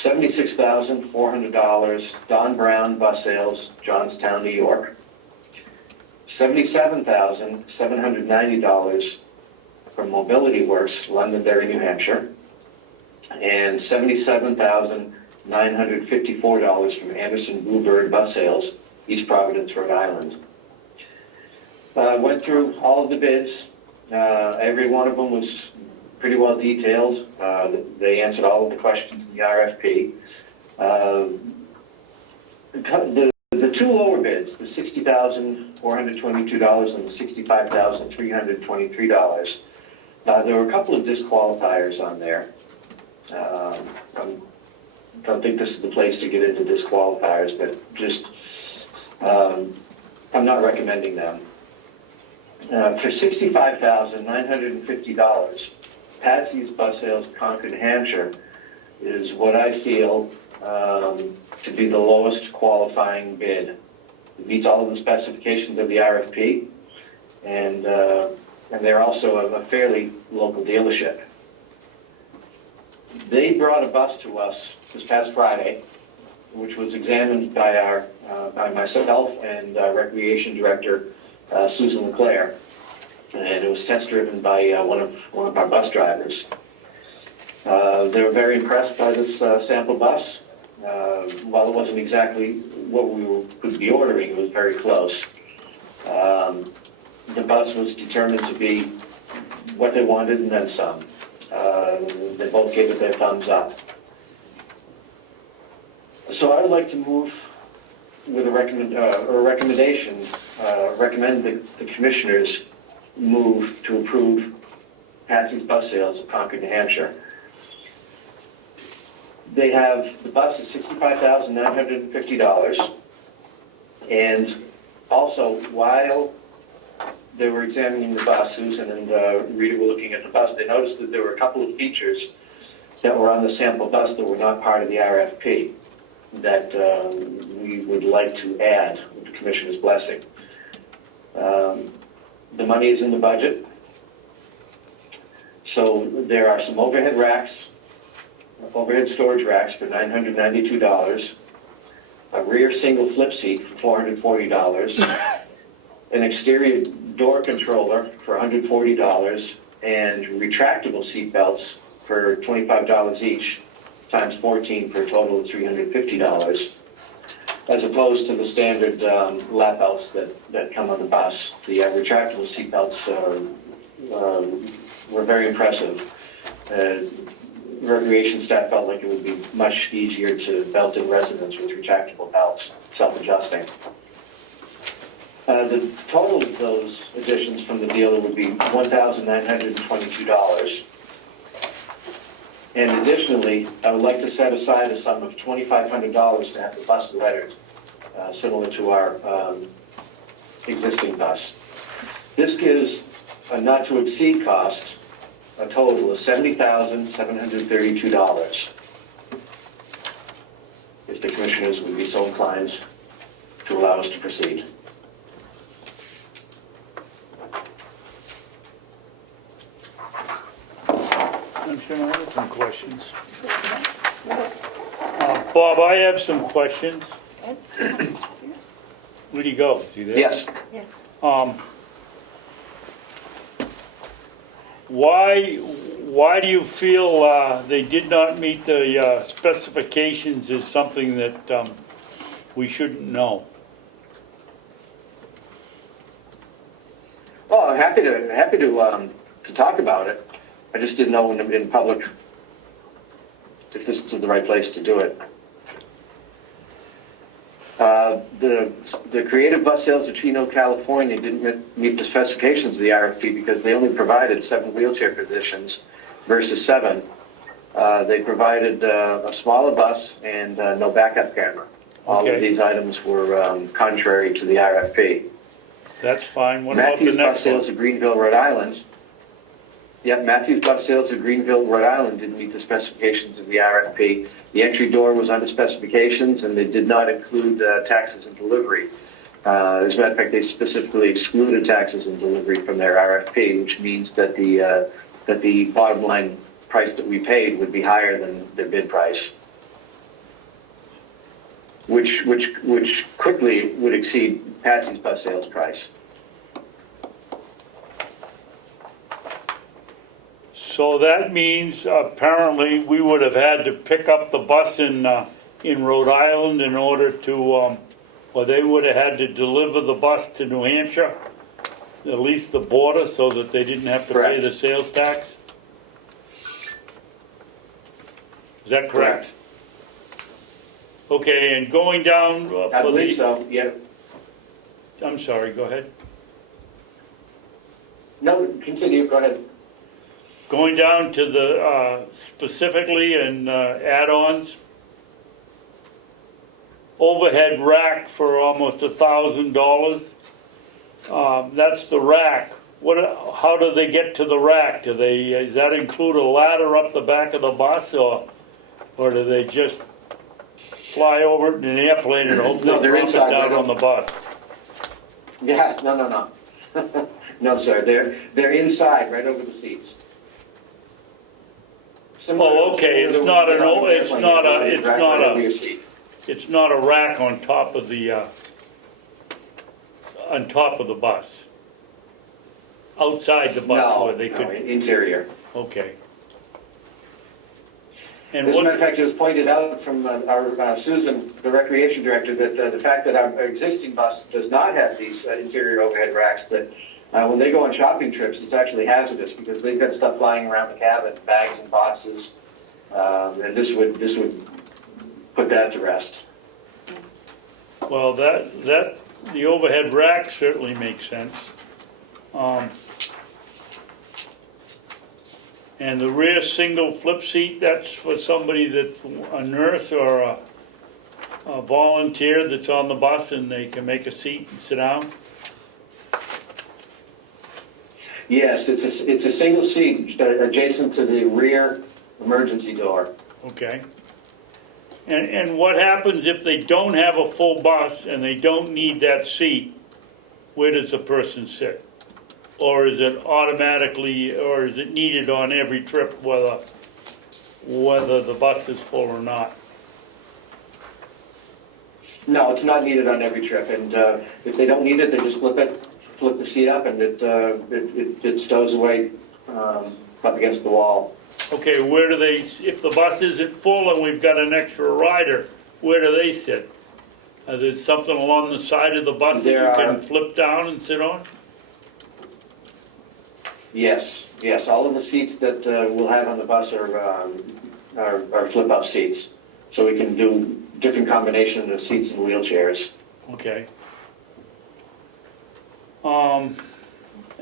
$76,400 Don Brown Bus Sales, Johnstown, New York, $77,790 from Mobility Works, Londonderry, New Hampshire, and $77,954 from Anderson Bluebird Bus Sales, East Providence, Rhode Island. Went through all of the bids. Every one of them was pretty well detailed. They answered all of the questions in the RFP. The 2 lower bids, the $60,422 and the $65,323, there were a couple of disqualifiers on there. I don't think this is the place to get into disqualifiers, but just I'm not recommending them. For $65,950, Patsy's Bus Sales, Concord, New Hampshire, is what I feel to be the lowest qualifying bid. It meets all of the specifications of the RFP, and they're also a fairly local dealership. They brought a bus to us this past Friday, which was examined by by myself and Recreation Director Susan LeClaire, and it was test driven by one of our bus drivers. They were very impressed by this sample bus. While it wasn't exactly what we could be ordering, it was very close. The bus was determined to be what they wanted and then some. They both gave it their thumbs up. So I would like to move with a recommendation, recommend the commissioners move to approve Patsy's Bus Sales of Concord, New Hampshire. They have, the bus is $65,950, and also while they were examining the bus, Susan and Rita were looking at the bus, they noticed that there were a couple of features that were on the sample bus that were not part of the RFP that we would like to add with the Commissioner's blessing. The money is in the budget, so there are some overhead storage racks for $992, a rear single flip seat for $440, an exterior door controller for $140, and retractable seat belts for $25 each, times 14 for a total of $350, as opposed to the standard lap belts that come on the bus. The retractable seat belts were very impressive. Recreation staff felt like it would be much easier to belt in residents with retractable belts, self-adjusting. The total of those additions from the dealer would be $1,922. And additionally, I would like to set aside a sum of $2,500 to have the bus lettered, similar to our existing bus. This gives a not to exceed cost, a total of $70,732. If the commissioners would be so inclined to allow us to proceed. I'm sure I have some questions. Bob, I have some questions. Ed, yes. Where'd he go? Is he there? Yes. Why do you feel they did not meet the specifications is something that we shouldn't know? Well, I'm happy to talk about it. I just didn't know in public if this was the right place to do it. The Creative Bus Sales of Chino, California didn't meet the specifications of the RFP because they only provided 7 wheelchair positions versus 7. They provided a smaller bus and no backup camera. All Okay. of these items were contrary to the RFP. That's fine. What about the Matthews Bus next Sales one? of Greenville, Rhode Island. Yep, Matthews Bus Sales of Greenville, Rhode Island didn't meet the specifications of the RFP. The entry door was under specifications, and they did not include taxes and delivery. As a matter of fact, they specifically excluded taxes and delivery from their RFP, which means that the bottom line price that we paid would be higher than their bid price, which quickly would exceed Patsy's Bus Sales price. So that means apparently we would have had to pick up the bus in Rhode Island in order to, or they would have had to deliver the bus to New Hampshire, at least the border, so that they didn't have to pay Correct. the sales tax? Is that correct? Okay, and going down I for believe the, so, yeah. I'm sorry, go ahead. No, continue, go ahead. Going down to the specifically and add-ons, overhead rack for almost $1,000. That's the rack. How do they get to the rack? Does that include a ladder up the back of the bus, or do they just fly over it in an airplane and hope No, they they're drop it inside, down right on the bus? Yeah, no. No, sir, they're inside, right over the seats. Oh, okay, it's not an, seat. it's not a rack on top of the bus. Outside the bus where they could, Interior. okay. As And a matter of what, fact, it was pointed out from our Susan, the recreation director, that the fact that our existing bus does not have these interior overhead racks, that when they go on shopping trips, it's actually hazardous because they've got stuff flying around the cabin, bags and boxes, and this would put that to rest. well, the overhead rack certainly makes sense. And the rear single flip seat, that's for somebody that's a nurse or a volunteer that's on the bus and they can make a seat and sit down? Yes, it's a single seat adjacent to the rear emergency door. Okay. And what happens if they don't have a full bus and they don't need that seat? Where does the person sit? Or is it automatically, or is it needed on every trip, whether the bus is full or not? No, it's not needed on every trip, and if they don't need it, they just flip the seat up, and it stows away up against the wall. Okay, where do they, if the bus isn't full and we've got an extra rider, where do they sit? Is there something along the side of the bus that There you are. can flip down and sit on? Yes. All of the seats that we'll have on the bus are flip-up seats, so we can do different combinations of seats and wheelchairs. Okay.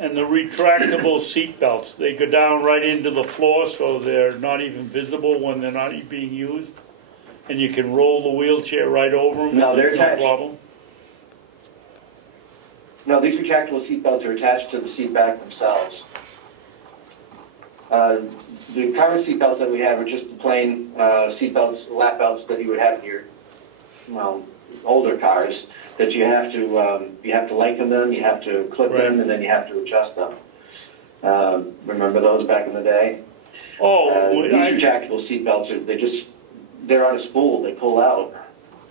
And the retractable seat belts, they go down right into the floor, so they're not even visible when they're not being used? And you can roll the wheelchair right over them? No, they're there's no attached. problem? No, these retractable seat belts are attached to the seat back themselves. The current seat belts that we have are just the plain seat belts, lap belts that you would have in your, well, older cars, that you have to lengthen them, you have to clip Right. them, and then you have to adjust them. Remember those back in the day? Oh, These retractable seat belts they're on a spool, they pull out,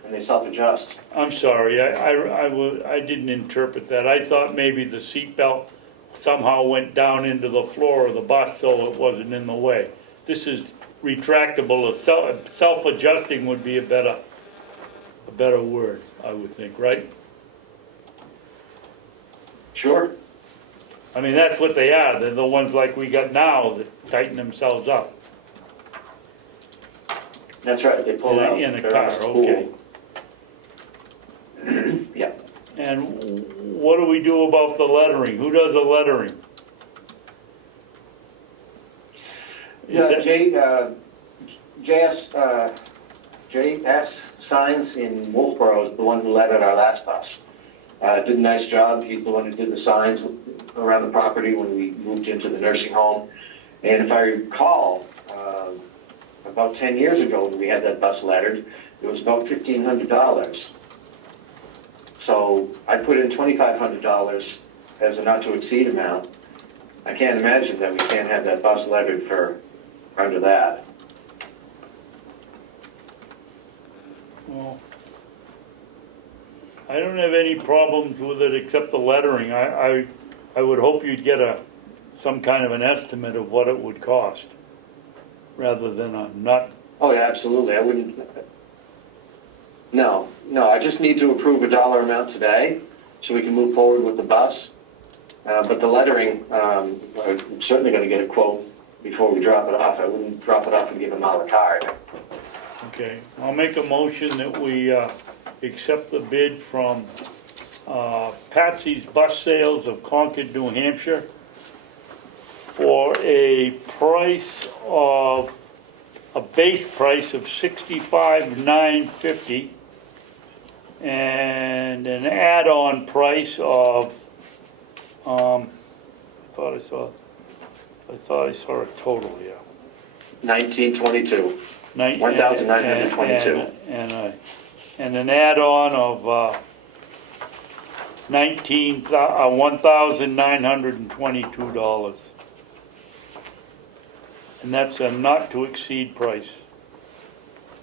and they self-adjust. I'm sorry, I didn't interpret that. I thought maybe the seat belt somehow went down into the floor of the bus so it wasn't in the way. This is retractable, self-adjusting would be a better word, I would think, right? Sure. I mean, that's what they are. They're the ones like we got now that tighten themselves up. That's right, they pull out. In a They're on car, spool. okay. Yeah. And what do we do about the lettering? Who does the lettering? JS Signs in Wolfboro is the one who lettered our last bus. Did a nice job. He's the one who did the signs around the property when we moved into the nursing home. And if I recall, about 10 years ago when we had that bus lettered, it was about $1,500. So I put in $2,500 as a not-to-exceed amount. I can't imagine that we can't have that bus lettered for under that. Well, I don't have any problems with it except the lettering. I would hope you'd get some kind of an estimate of what it would cost, rather than a not. Oh, yeah, absolutely. I wouldn't. No, I just need to approve a dollar amount today so we can move forward with the bus. But the lettering, I'm certainly going to get a quote before we drop it off. I wouldn't drop it off and give them out a card. Okay, I'll make a motion that we accept the bid from Patsy's Bus Sales of Concord, New Hampshire for a base price of $65,950 and an add-on price of I thought I saw a total here. 1922. 1,922. And an add-on of $1,922. And that's a not-to-exceed price,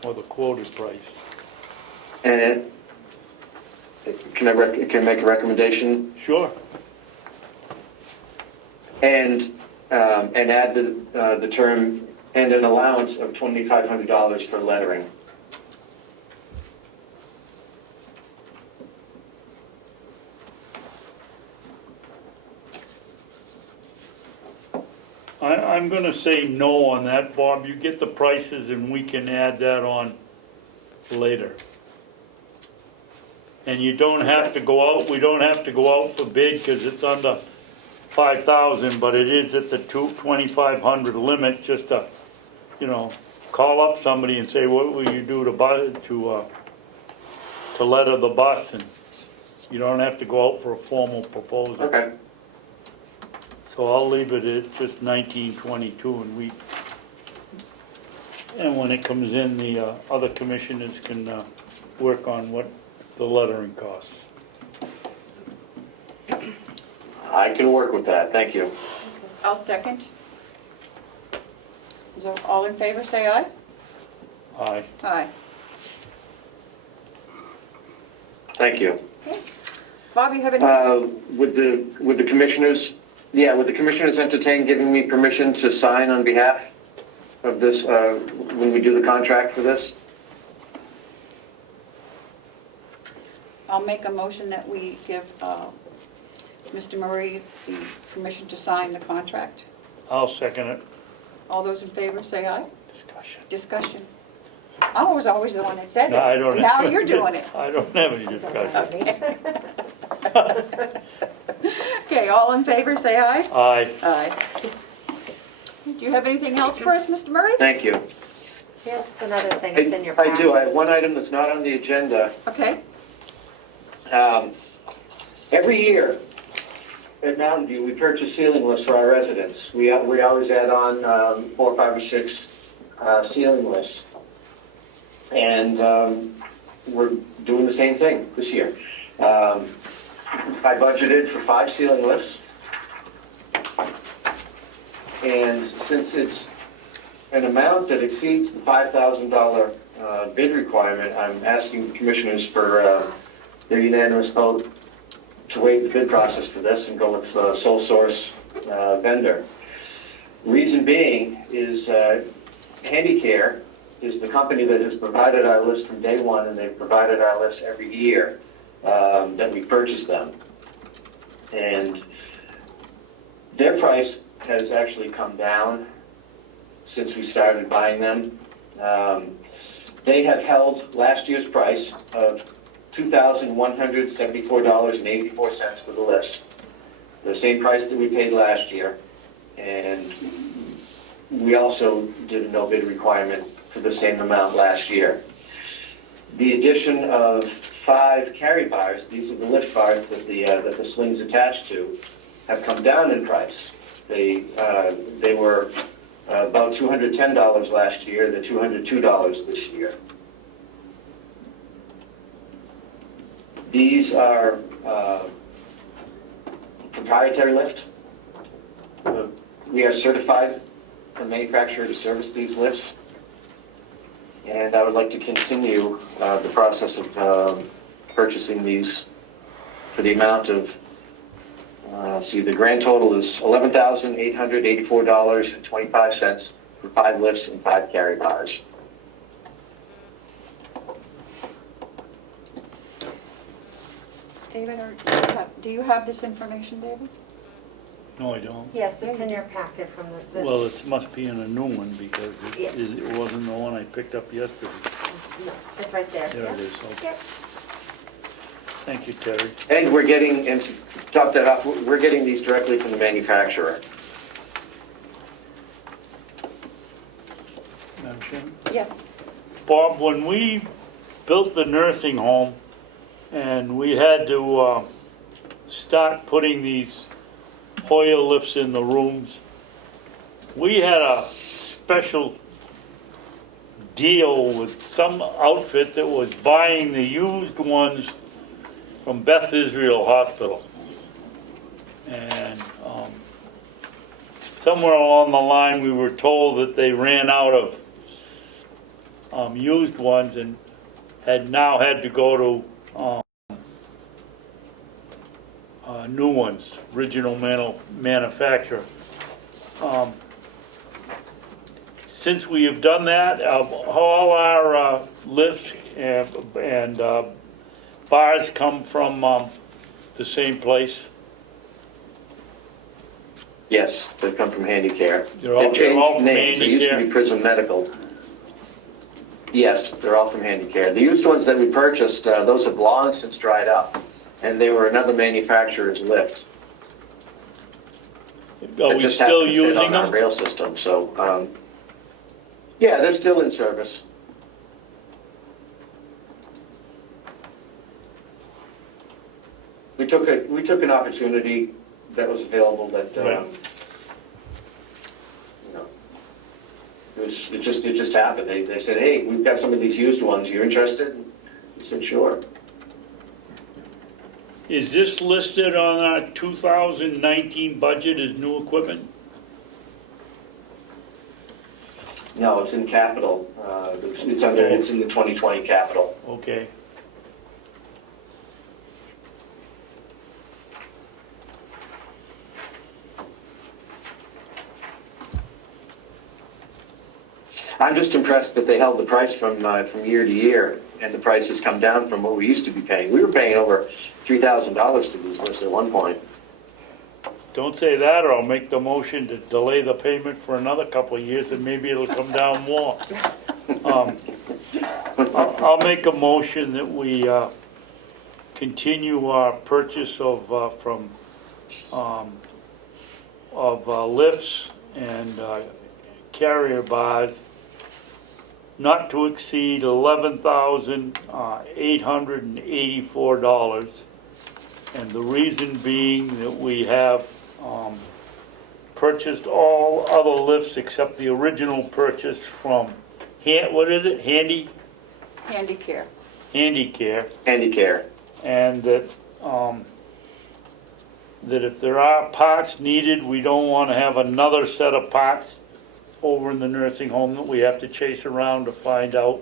or the quoted price. And can I make a recommendation? Sure. And add the term and an allowance of $2,500 for lettering. I'm going to say no on that, Bob. You get the prices and we can add that on later. And you don't have to go out, we don't have to go out for bid because it's under 5,000, but it is at the 2,500 limit, just to, call up somebody and say, what will you do to letter the bus? And you don't have to go out for a formal proposal. Okay. So I'll leave it at just 1922, and when it comes in, the other commissioners can work on what the lettering costs. I can work with that. Thank you. I'll second. So all in favor, say aye. Aye. Aye. Thank you. Okay. Bob, you have any? Would the commissioners entertain giving me permission to sign on behalf of this when we do the contract for this? I'll make a motion that we give Mr. Murray the permission to sign the contract. I'll second it. All those in favor, say aye. Discussion. Discussion. I was always the one that said No, I it. don't. Now you're doing it. I don't have any discussion. Okay, all in favor, say aye. Aye. Aye. Do you have anything else for us, Mr. Murray? Thank you. Yes, another thing, it's in your packet. I do. I have one item that's not on the agenda. Okay, Every year at Mountain View, we purchase ceiling lists for our residents. We always add on 4, 5, or 6 ceiling lists. And we're doing the same thing this year. I budgeted for 5 ceiling lifts. And since it's an amount that exceeds the $5,000 bid requirement, I'm asking the commissioners for their unanimous vote to waive the bid process for this and go with sole source vendor. Reason being is Handicare is the company that has provided our list from day one, and they've provided our list every year that we purchase them. And their price has actually come down since we started buying them. They have held last year's price of $2,174.84 for the list, the same price that we paid last year. And we also did a no bid requirement for the same amount last year. The addition of 5 carry bars, these are the lift bars that the sling's attached to, have come down in price. They were about $210 last year, they're $202 this year. These are proprietary lift. We are certified a manufacturer to service these lifts. And I would like to continue the process of purchasing these for the amount of, the grand total is $11,884.25 for 5 lifts and 5 carry bars. David, do you have this information, David? No, I don't. Yes, it's in your packet from the. Well, it must be in a new one because Yes. it wasn't the one I picked up yesterday. No, it's right there. There it is. Okay. Yep. Thank you, Terry. And we're getting, and to top that off, we're getting these directly from the manufacturer. Madam Chairman? Yes. Bob, when we built the nursing home and we had to start putting these Hoyer lifts in the rooms, we had a special deal with some outfit that was buying the used ones from Beth Israel Hospital. And somewhere along the line we were told that they ran out of used ones and had to go to new ones, original manufacturer. Since we have done that, all our lifts and bars come from the same place. Yes, they come from Handicare. They're all from They used to Handicare? be Prism Medical. Yes, they're all from Handicare. The used ones that we purchased, those have long since dried up, and they were another manufacturer's lift. Are That we just still happened to fit using on our them? rail system, so, yeah, they're still in service. We took an opportunity that was available that, Right. it just happened. They said, hey, we've got some of these used ones. You interested? And I said, sure. Is this listed on our 2019 budget as new equipment? No, it's in capital. It's in the 2020 capital. Okay. I'm just impressed that they held the price from year to year, and the price has come down from what we used to be paying. We were paying over $3,000 to these lists at one point. Don't say that, or I'll make the motion to delay the payment for another couple of years, and maybe it'll come down more. I'll make a motion that we continue our purchase of, lifts and carrier bars not to exceed $11,884. And the reason being that we have purchased all other lifts except the original purchase from, what is it, Handicare. Handicare, Handicare. and that that if there are parts needed, we don't want to have another set of parts over in the nursing home that we have to chase around to find out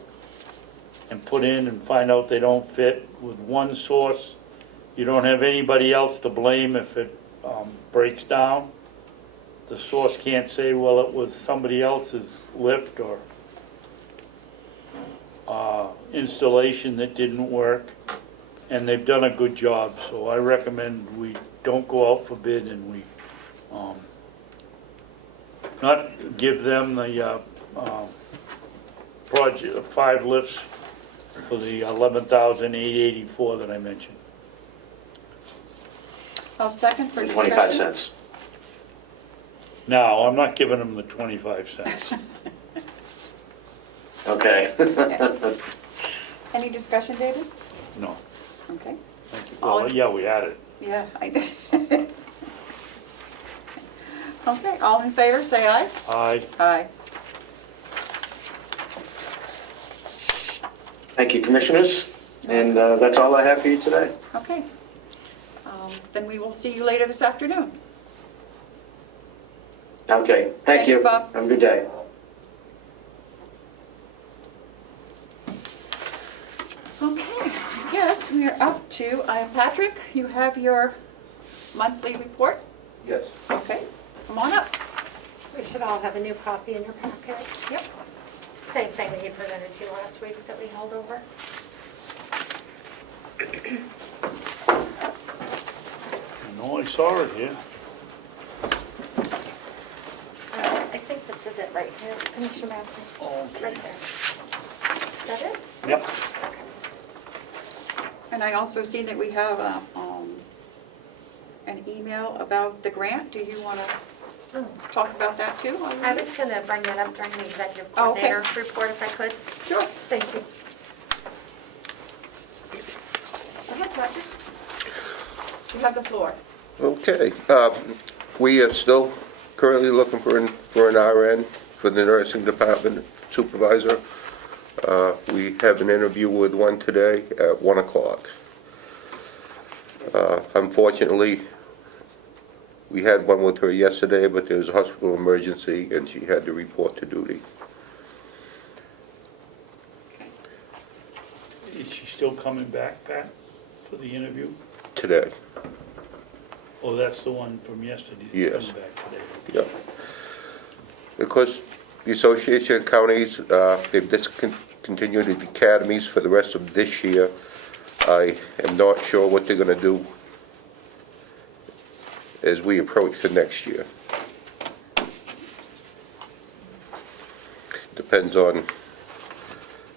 and put in and find out they don't fit. With one source, you don't have anybody else to blame if it breaks down. The source can't say, well, it was somebody else's lift or installation that didn't work, and they've done a good job. So I recommend we don't go out for bid and we not give them the project, 5 lifts for the $11,884 that I mentioned. I'll second for And discussion. 25 cents. No, I'm not giving them the 25 cents. Okay. Any discussion, David? No, Okay. thank you. All Well, in- yeah, we had it. Yeah, I did. Okay, all in favor, say aye. Aye. Aye. Thank you, Commissioners. And that's all I have for you today. Okay. Then we will see you later this afternoon. Okay, Thank thank you, you. Bob. Have a good day. Okay, yes, we are up to, Patrick, you have your monthly report? Yes. Okay, come on up. We should all have a new copy in your packet. Yep. Same thing that he presented to you last week that we held over. I know I saw it here. I think this is it right here, Commissioner Matson. Okay. Right there. Is that it? Yep. And I also see that we have an email about the grant. Do you want to talk about that too? I was going to bring that up during the executive Oh, okay. coordinator report if I could. Sure. Thank you. Go ahead, Patrick. You have the floor. Okay. We are still currently looking for an RN for the nursing department supervisor. We have an interview with one today at 1 o'clock. Unfortunately, we had one with her yesterday, but there was a hospital emergency and she had to report to duty. Is she still coming back, Pat, for the interview? Today. Oh, that's the one from yesterday. that's Yes. coming back today. Yep. Because the Association of Counties, they've discontinued the academies for the rest of this year. I am not sure what they're gonna do as we approach the next year. Depends on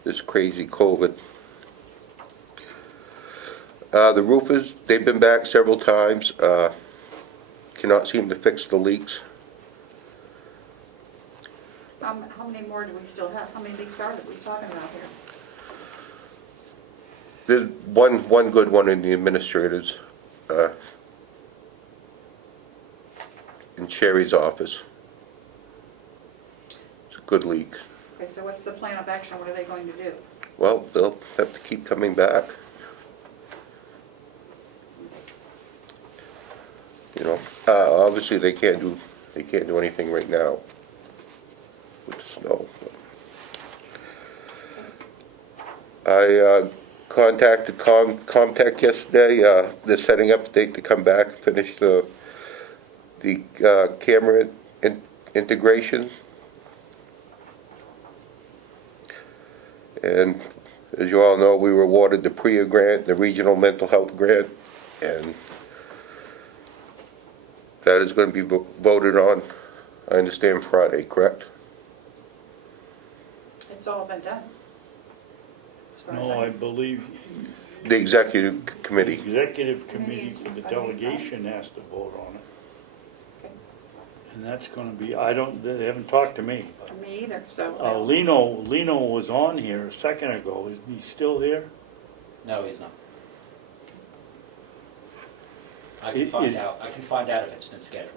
this crazy COVID. The roofers, they've been back several times, cannot seem to fix the leaks. How many more do we still have? How many leaks are we talking about here? There's one good one in the administrators, in Sherry's office. It's a good leak. Okay, so what's the plan of action? What are they going to do? Well, they'll have to keep coming back. You know, obviously they can't do anything right now with the snow. I contacted Comtech yesterday. They're setting up a date to come back and finish the camera integration. And as you all know, we were awarded the PREA grant, the Regional Mental Health Grant, and that is going to be voted on, I understand, Friday, correct? It's all been done. As far as No, I believe The executive The committee. executive committee Committees, for the I don't know. delegation has to vote on it. Okay. And that's gonna be, they haven't talked to me. but, Me either, so. Lino was on here a second ago. Is he still here? No, he's not. I It- can find it- out, if it's been scheduled.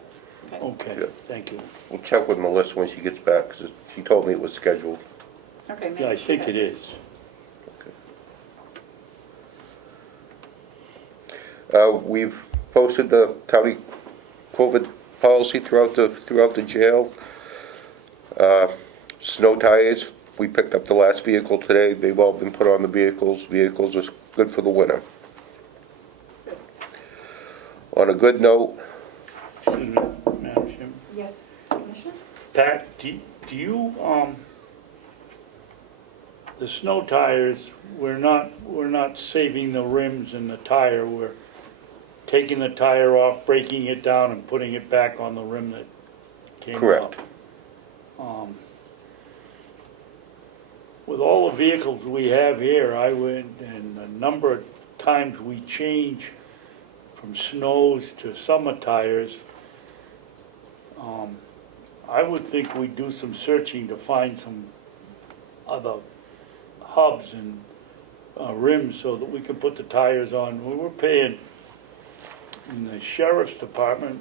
Okay, Yeah. thank you. We'll check with Melissa when she gets back, because she told me it was scheduled. Okay, maybe Yeah, I she think has it is. We've posted the county COVID policy throughout the jail. Snow tires, we picked up the last vehicle today. They've all been put on the vehicles. Vehicles are good for the winter. On a good note, Excuse me, Madam Chairman. Yes, Commissioner? Pat, do you, the snow tires, we're not saving the rims and the tire, we're taking the tire off, breaking it down and putting it back on the rim that came off. Correct. With all the vehicles we have here, and the number of times we change from snows to summer tires, I would think we'd do some searching to find some other hubs and rims so that we can put the tires on. We were paying, in the sheriff's department,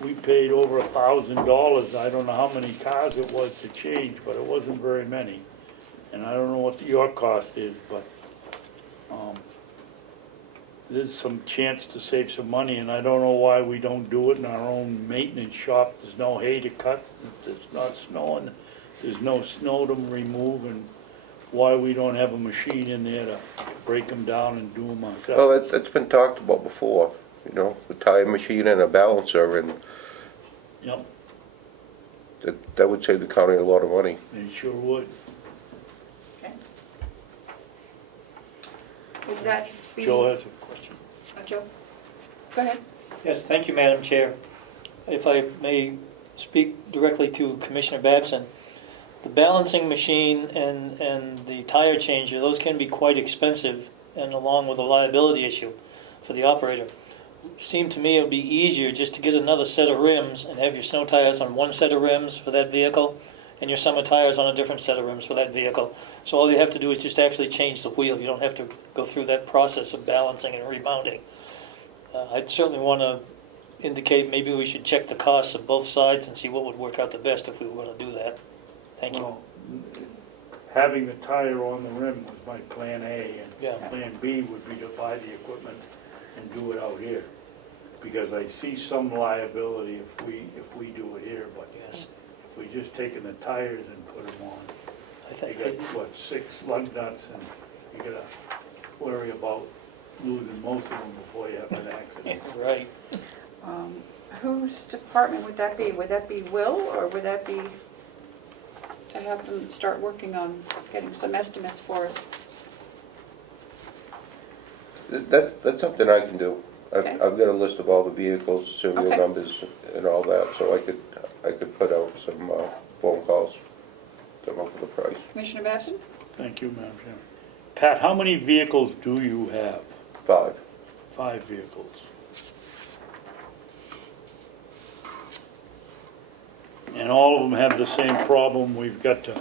we paid over $1,000. I don't know how many cars it was to change, but it wasn't very many. And I don't know what your cost is, but there's some chance to save some money, and I don't know why we don't do it in our own maintenance shop. There's no hay to cut, if it's not snowing, there's no snow to remove, and why we don't have a machine in there to break them down and do them well, ourselves. that's been talked about before, you know, the tire machine and a balancer, and Yep, that would save the county a lot of money. it sure would. Okay. Would that be? Joe has a question. Joe? Go ahead. Yes, thank you, Madam Chair. If I may speak directly to Commissioner Babson, the balancing machine and the tire changer, those can be quite expensive, and along with a liability issue for the operator. Seemed to me it would be easier just to get another set of rims and have your snow tires on one set of rims for that vehicle and your summer tires on a different set of rims for that vehicle. So all you have to do is just actually change the wheel. You don't have to go through that process of balancing and remounting. I'd certainly want to indicate maybe we should check the costs of both sides and see what would work out the best if we were going to do that. Thank you. Well, having the tire on the rim was my plan A, Yeah. and plan B would be to buy the equipment and do it out here. Because I see some liability if we do it here, but Yes. if we just taken the tires and put them on, I you think, got, what, 6 lug nuts, and you gotta worry about losing most of them before you have an accident. right. Whose department would that be? Would that be Will, or would that be to have them start working on getting some estimates for us? That's something I can do. Okay. I've got a list of all the vehicles, serial Okay. numbers and all that, so I could put out some phone calls, come up with a price. Commissioner Babson? Thank you, Madam Chairman. Pat, how many vehicles do you have? 5. 5 vehicles. And all of them have the same problem. We've got to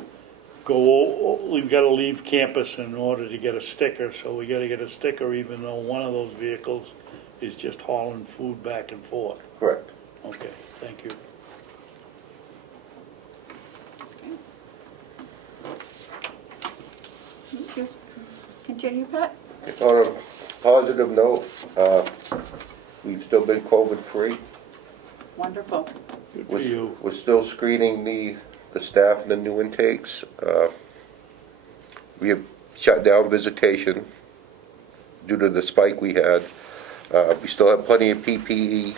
leave campus in order to get a sticker, so we gotta get a sticker even though one of those vehicles is just hauling food back and forth. Correct. Okay, thank you. Thank you. Continue, Pat? On a positive note, we've still been COVID-free. Wonderful. Good for you. We're still screening the staff and the new intakes. We have shut down visitation due to the spike we had. We still have plenty of PPE.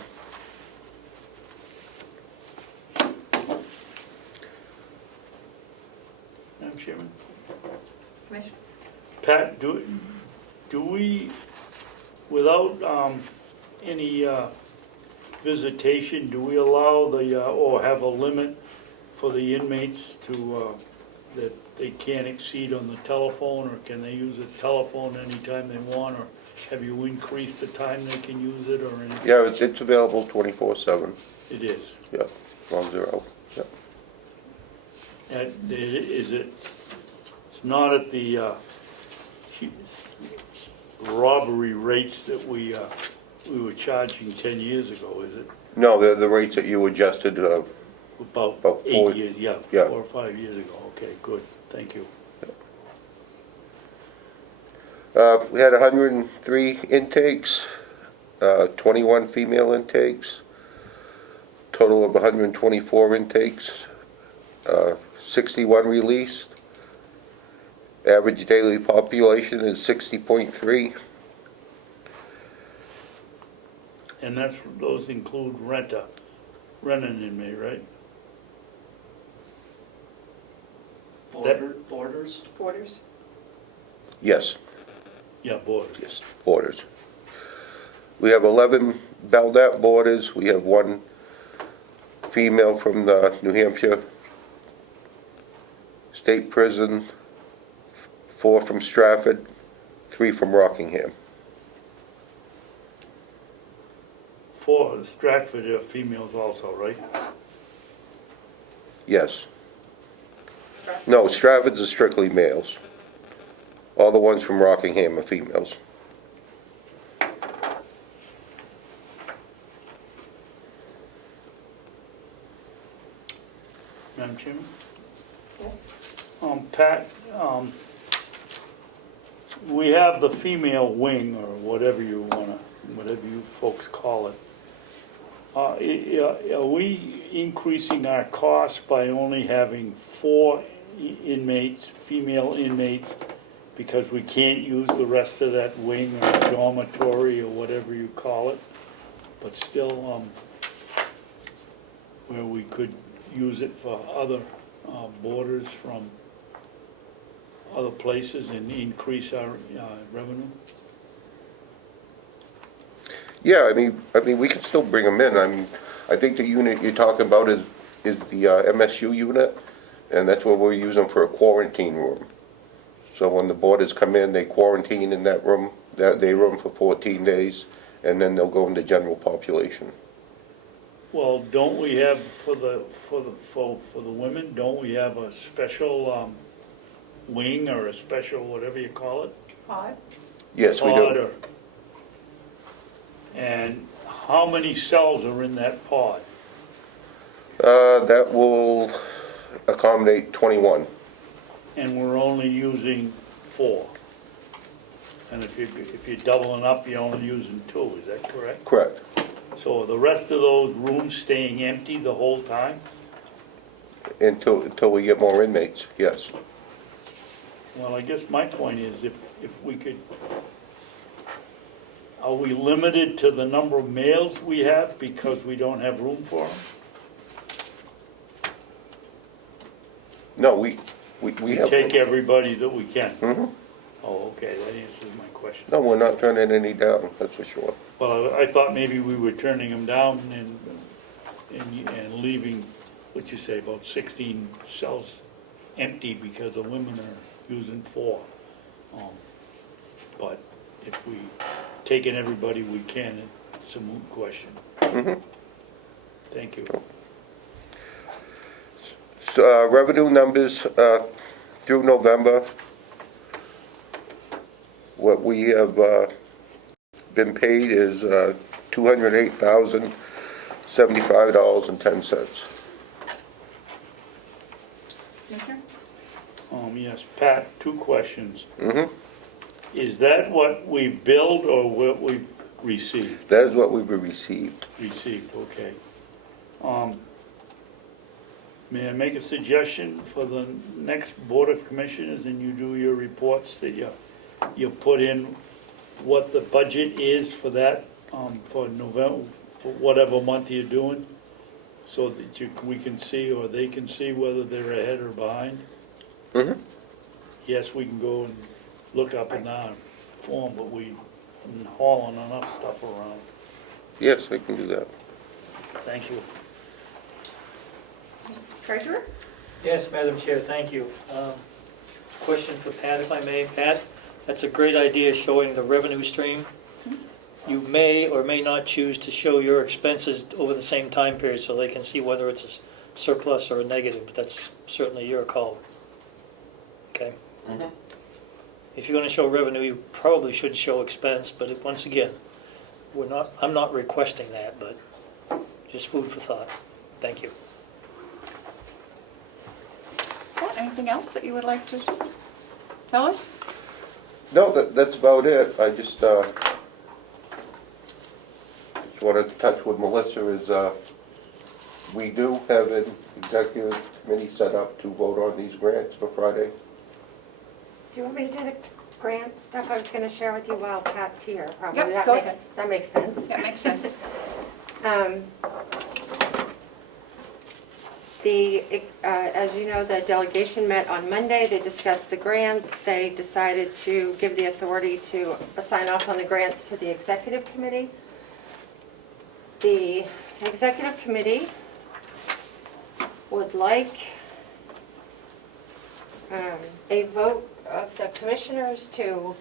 Madam Chairman? Commissioner? Pat, do we, without any visitation, do we allow or have a limit for the inmates to, that they can't exceed on the telephone, or can they use the telephone anytime they want, or have you increased the time they can use it, or anything? Yeah, it's available 24/7, It is. yeah, as long as they're out, yeah. And it's not at the robbery rates that we were charging 10 years ago, is it? No, the rates that you adjusted, About About 8 4 years, yeah. 4 or 5 years ago. Okay, good, thank you. we had 103 intakes, 21 female intakes, total of 124 intakes, 61 released. Average daily population is 60.3. And those include rent an inmate, right? Borders? Borders? Yes, Yeah, boarders. yes, boarders. We have 11 Belknap boarders. We have 1 female from the New Hampshire State Prison, 4 from Stratford, 3 from Rockingham. 4 Stratford are females also, right? Yes. Stratford? No, Stratford's are strictly males. All the ones from Rockingham are females. Madam Chairman? Yes? Pat, we have the female wing, or whatever you folks call it. Are we increasing our costs by only having 4 inmates, female inmates, because we can't use the rest of that wing or dormitory or whatever you call it? But still, where we could use it for other boarders from other places and increase our revenue? Yeah, I mean, we can still bring them in. I think the unit you're talking about is the MSU unit, and that's what we're using for a quarantine room. So when the boarders come in, they quarantine in that room, that day room for 14 days, and then they'll go into general population. Well, don't we have, for the women, don't we have a special wing or a special, whatever you call it? Pod? Yes, we Pod, do. or- And how many cells are in that pod? That will accommodate 21. And we're only using 4. And if you're doubling up, you're only using 2, is that correct? Correct. So are the rest of those rooms staying empty the whole time? Until we get more inmates, yes. Well, I guess my point is, if we could, are we limited to the number of males we have because we don't have room for them? No, we have. Take everybody that we can? Mhm. Oh, okay, that answers my question. No, we're not turning any down, that's for sure. Well, I thought maybe we were turning them down and leaving, what you say, about 16 cells empty because the women are using 4. But if we taking everybody we can, it's a moot question. Mhm. Thank you. So, revenue numbers through November, what we have been paid is $208,075.10. Commissioner? Yes, Pat, 2 questions. Mhm. Is that what we billed or what we've received? That is what we've received. Received, okay. May I make a suggestion for the next Board of Commissioners, and you do your reports, that you put in what the budget is for that, for November, for whatever month you're doing, so that we can see, or they can see whether they're ahead or behind? Mhm. Yes, we can go and look up in our form, but we're hauling enough stuff around. Yes, we can do that. Thank you. Treasurer? Yes, Madam Chair, thank you. Question for Pat, if I may. Pat, that's a great idea, showing the revenue stream. You may or may not choose to show your expenses over the same time period so they can see whether it's a surplus or a negative, but that's certainly your call. Okay? Mhm. If you're gonna show revenue, you probably should show expense, but once again, I'm not requesting that, but just food for thought. Thank you. Well, anything else that you would like to tell us? No, that's about it. I just wanted to touch with Melissa is, we do have an executive committee set up to vote on these grants for Friday. Do you want me to do the grant stuff I was gonna share with you while Pat's here? Probably. Yep, go ahead. That makes sense. That makes sense. As you know, the delegation met on Monday. They discussed the grants. They decided to give the authority to sign off on the grants to the executive committee. The executive committee would like a vote of the commissioners to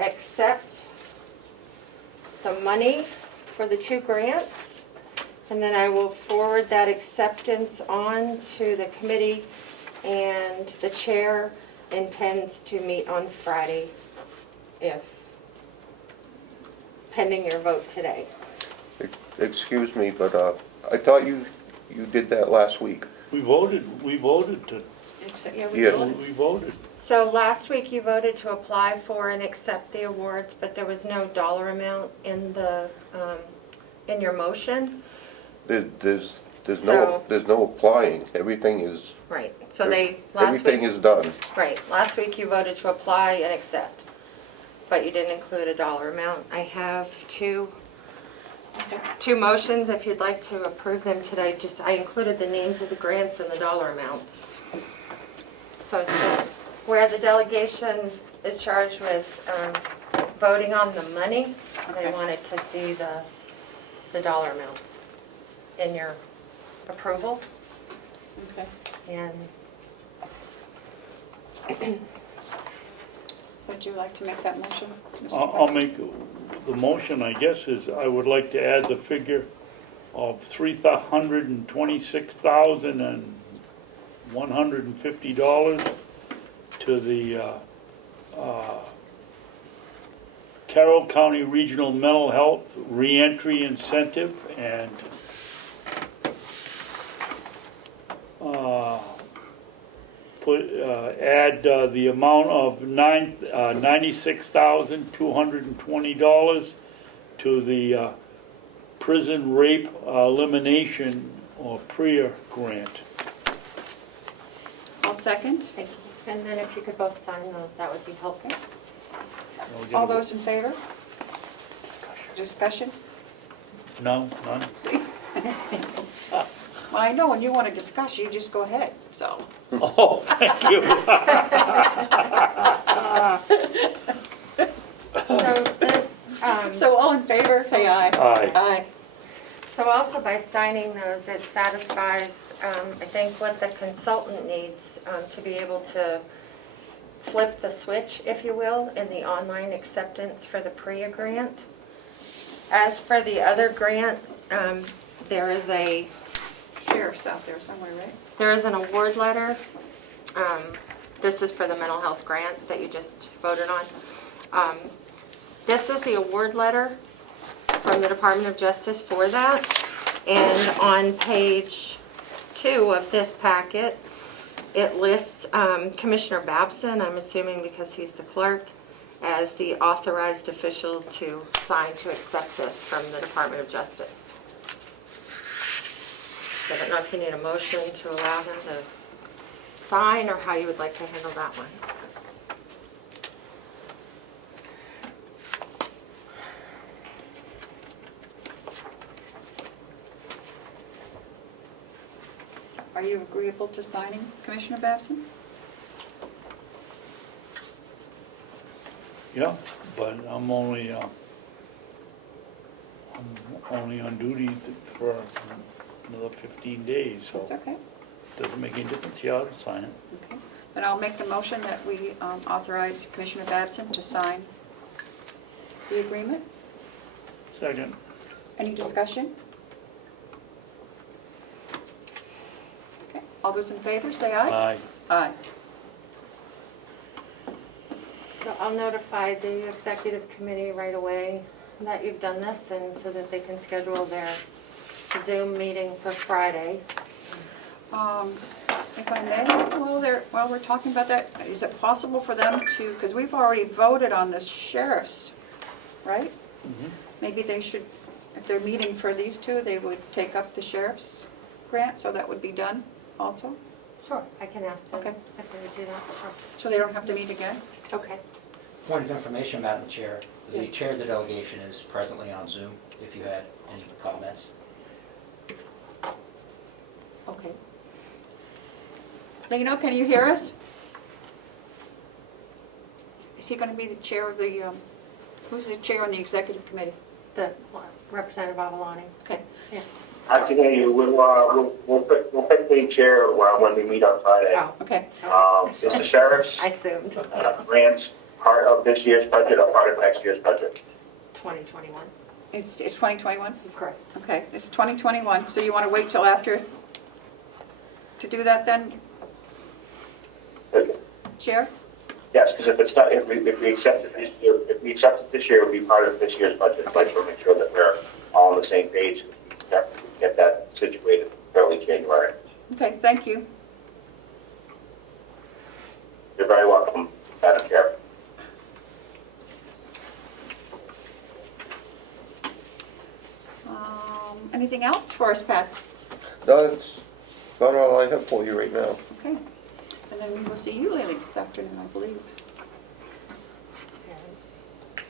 accept the money for the 2 grants, and then I will forward that acceptance on to the committee, and the chair intends to meet on Friday, if pending your vote today. Excuse me, but I thought you did that last week. We voted to, Yeah, Yeah. we voted. So last week you voted to apply for and accept the awards, but there was no dollar amount in the, in your motion. There's So- no applying. Everything is, Right, so last everything week, is done. right, last week you voted to apply and accept, but you didn't include a dollar amount. I have two motions, if you'd like to approve them today. I included the names of the grants and the dollar amounts. So it's where the delegation is charged with voting on the money, they Okay. wanted to see the dollar amounts in your approval. Okay. And Would you like to make that motion? Mr. I'll Price? make, the motion, I guess, is I would like to add the figure of $326,150 to the Carroll County Regional Mental Health Reentry Incentive, and add the amount of $96,220 to the prison rape elimination or PREA grant. I'll second. thank you. And then if you could both sign those, that would be helpful. All those in favor? Discussion? No, none? See? Well, I know when you want to discuss, you just go ahead, so. Oh, thank you. So this, So all in favor, say aye. Aye. Aye. so also by signing those, it satisfies, I think, what the consultant needs to be able to flip the switch, if you will, in the online acceptance for the PREA grant. As for the other grant, there is Sheriff's out there somewhere, right? an award letter. This is for the mental health grant that you just voted on. This is the award letter from the Department of Justice for that. And on page 2 of this packet, it lists Commissioner Babson, I'm assuming because he's the clerk, as the authorized official to sign to accept this from the Department of Justice. I don't know if you need a motion to allow him to sign, or how you would like to handle that one. Are you agreeable to signing, Commissioner Babson? Yeah, but I'm only on duty for another 15 days, so That's okay. doesn't make any difference. Yeah, I'll sign it. Okay. Then I'll make the motion that we authorize Commissioner Babson to sign the agreement. Second. Any discussion? Okay, all those in favor, say aye. Aye. Aye. So I'll notify the executive committee right away that you've done this, and so that they can schedule their Zoom meeting for Friday. If I may, while we're talking about that, is it possible for them to, because we've already voted on the sheriffs, right? Maybe they should, if they're meeting for these two, they would take up the sheriff's grant, so that would be done also? Sure. I can ask them Okay. if they would do that, sure. So they don't have to meet again? Okay. Point of information, Madam Chair. The Yes. chair of the delegation is presently on Zoom, if you had any comments. Okay. Lena, can you hear us? Is he going to be the chair of the, who's the chair on the executive committee? The Representative Avaloni. Okay. Yeah. I can hear you. We'll pick the chair when we meet on Friday. Oh, Okay. Is the sheriff's I assumed. grants part of this year's budget or part of next year's budget? 2021. It's 2021? Correct. Okay, it's 2021, so you want to wait till after to do that then, Chair? Yes, because if it's not, if we accept it this year, it will be part of this year's budget. I'd like to make sure that we're all on the same page. We have to get that situated early January. Okay, thank you. You're very welcome, Madam Chair. Anything else for us, Pat? No, that's about all I have for you right now. Okay. And then we will see you, Lily, this afternoon, I believe.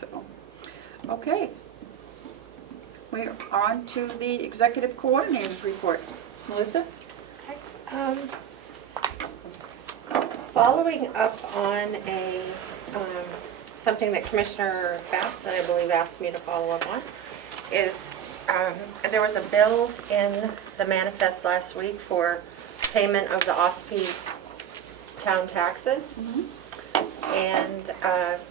So, okay. We are on to the executive coordinator's report. Melissa? Following up on something that Commissioner Babson, I believe, asked me to follow up on, is there was a bill in the manifest last week for payment of the OSP's town taxes. And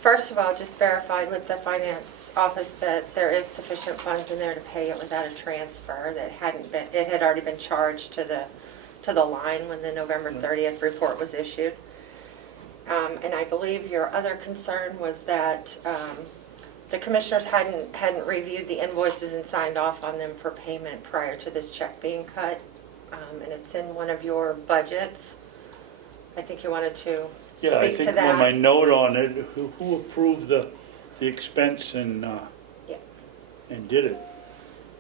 first of all, just verified with the finance office that there is sufficient funds in there to pay it without a transfer. That it had already been charged to the line when the November 30th report was issued. And I believe your other concern was that the commissioners hadn't reviewed the invoices and signed off on them for payment prior to this check being cut. And it's in one of your budgets. I think you wanted to Yeah, I speak to think on my that. note on it, who approved the expense and did it?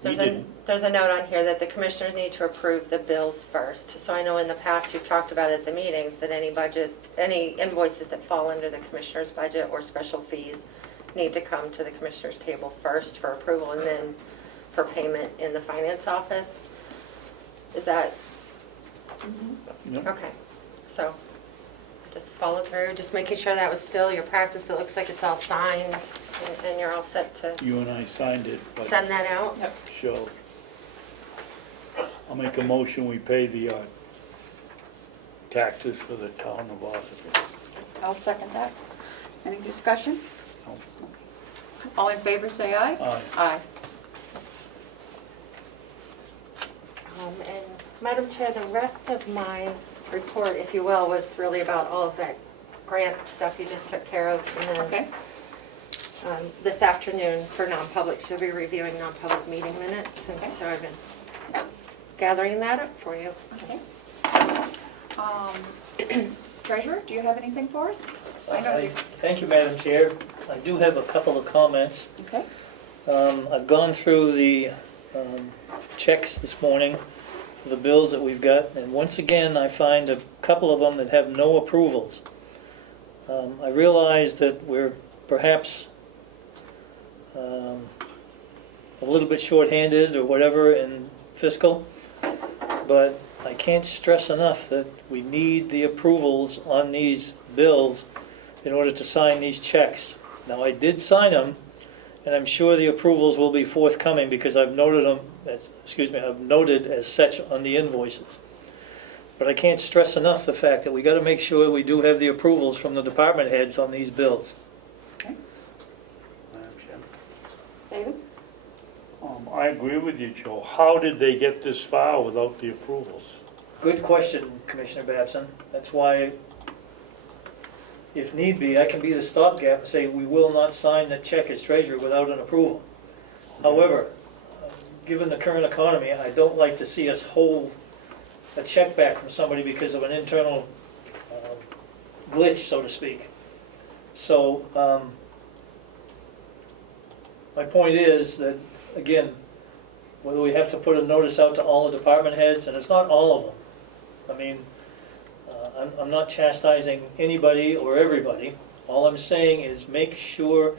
We didn't. There's a note on here that the commissioners need to approve the bills first. So I know in the past you've talked about at the meetings that any invoices that fall under the commissioner's budget or special fees need to come to the commissioner's table first for approval and then for payment in the finance office. Is that? Yep. Okay. So just follow through, just making sure that was still your practice. It looks like it's all signed and you're all set to You and I signed it, but send that out. show. I'll make a motion, we pay the taxes for the town of Ossining. I'll second that. Any discussion? No. Okay. All in favor, say aye. Aye. Aye. And Madam Chair, the rest of my report, if you will, was really about all of that grant stuff you just took care of. And then Okay. this afternoon for non-public, she'll be reviewing non-public meeting minutes. And Okay. so I've been gathering that up for you. Okay. Treasurer, do you have anything for us? I know you. Thank you, Madam Chair. I do have a couple of comments. Okay. I've gone through the checks this morning for the bills that we've got, and once again, I find a couple of them that have no approvals. I realize that we're perhaps a little bit short-handed or whatever in fiscal, but I can't stress enough that we need the approvals on these bills in order to sign these checks. Now, I did sign them, and I'm sure the approvals will be forthcoming because I've noted them as, I've noted as such on the invoices. But I can't stress enough the fact that we gotta make sure we do have the approvals from the department heads on these bills. Okay. Madam Chairman. David? I agree with you, Joe. How did they get this far without the approvals? Good question, Commissioner Babson. That's why, if need be, I can be the stopgap and say, we will not sign the check as treasurer without an approval. However, given the current economy, I don't like to see us hold a check back from somebody because of an internal glitch, so to speak. So, my point is that, again, whether we have to put a notice out to all the department heads, and it's not all of them. I mean, I'm not chastising anybody or everybody. All I'm saying is make sure,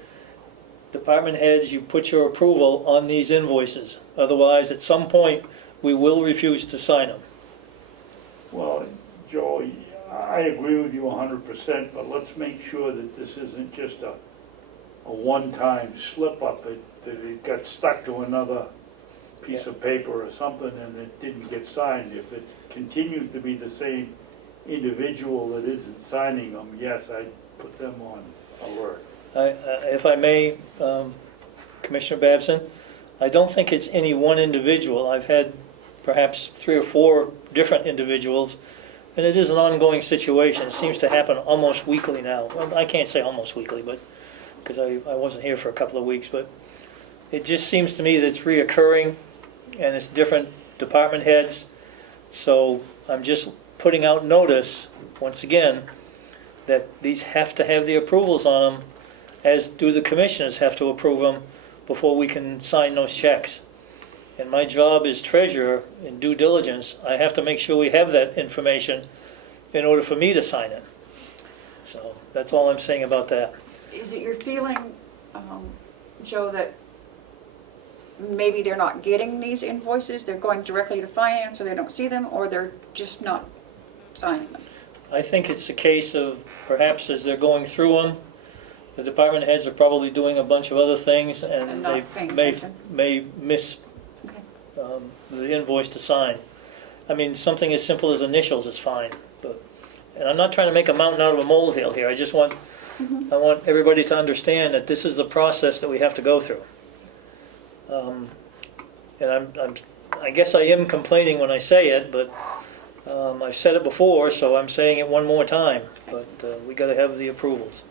department heads, you put your approval on these invoices. Otherwise, at some point, we will refuse to sign them. Well, Joe, I agree with you 100%, but let's make sure that this isn't just a one-time slip-up, that it got stuck to another piece of paper or something and it didn't get signed. If it continues to be the same individual that isn't signing them, yes, I'd put them on alert. If I may, Commissioner Babson, I don't think it's any one individual. I've had perhaps 3 or 4 different individuals, and it is an ongoing situation. It seems to happen almost weekly now. Well, I can't say almost weekly, but because I wasn't here for a couple of weeks, but it just seems to me that it's reoccurring, and it's different department heads. So I'm just putting out notice, once again, that these have to have the approvals on them, as do the commissioners have to approve them before we can sign those checks. And my job as treasurer in due diligence, I have to make sure we have that information in order for me to sign it. So that's all I'm saying about that. Is it your feeling, Joe, that maybe they're not getting these invoices, they're going directly to finance, or they don't see them, or they're just not signing them? I think it's a case of perhaps as they're going through them, the department heads are probably doing a bunch of other things, And and not they paying may attention. miss Okay. the invoice to sign. I mean, something as simple as initials is fine, but, and I'm not trying to make a mountain out of a molehill here. I just want, I want everybody to understand that this is the process that we have to go through. And I guess I am complaining when I say it, but I've said it before, so I'm saying it one more time. But we got to have the approvals.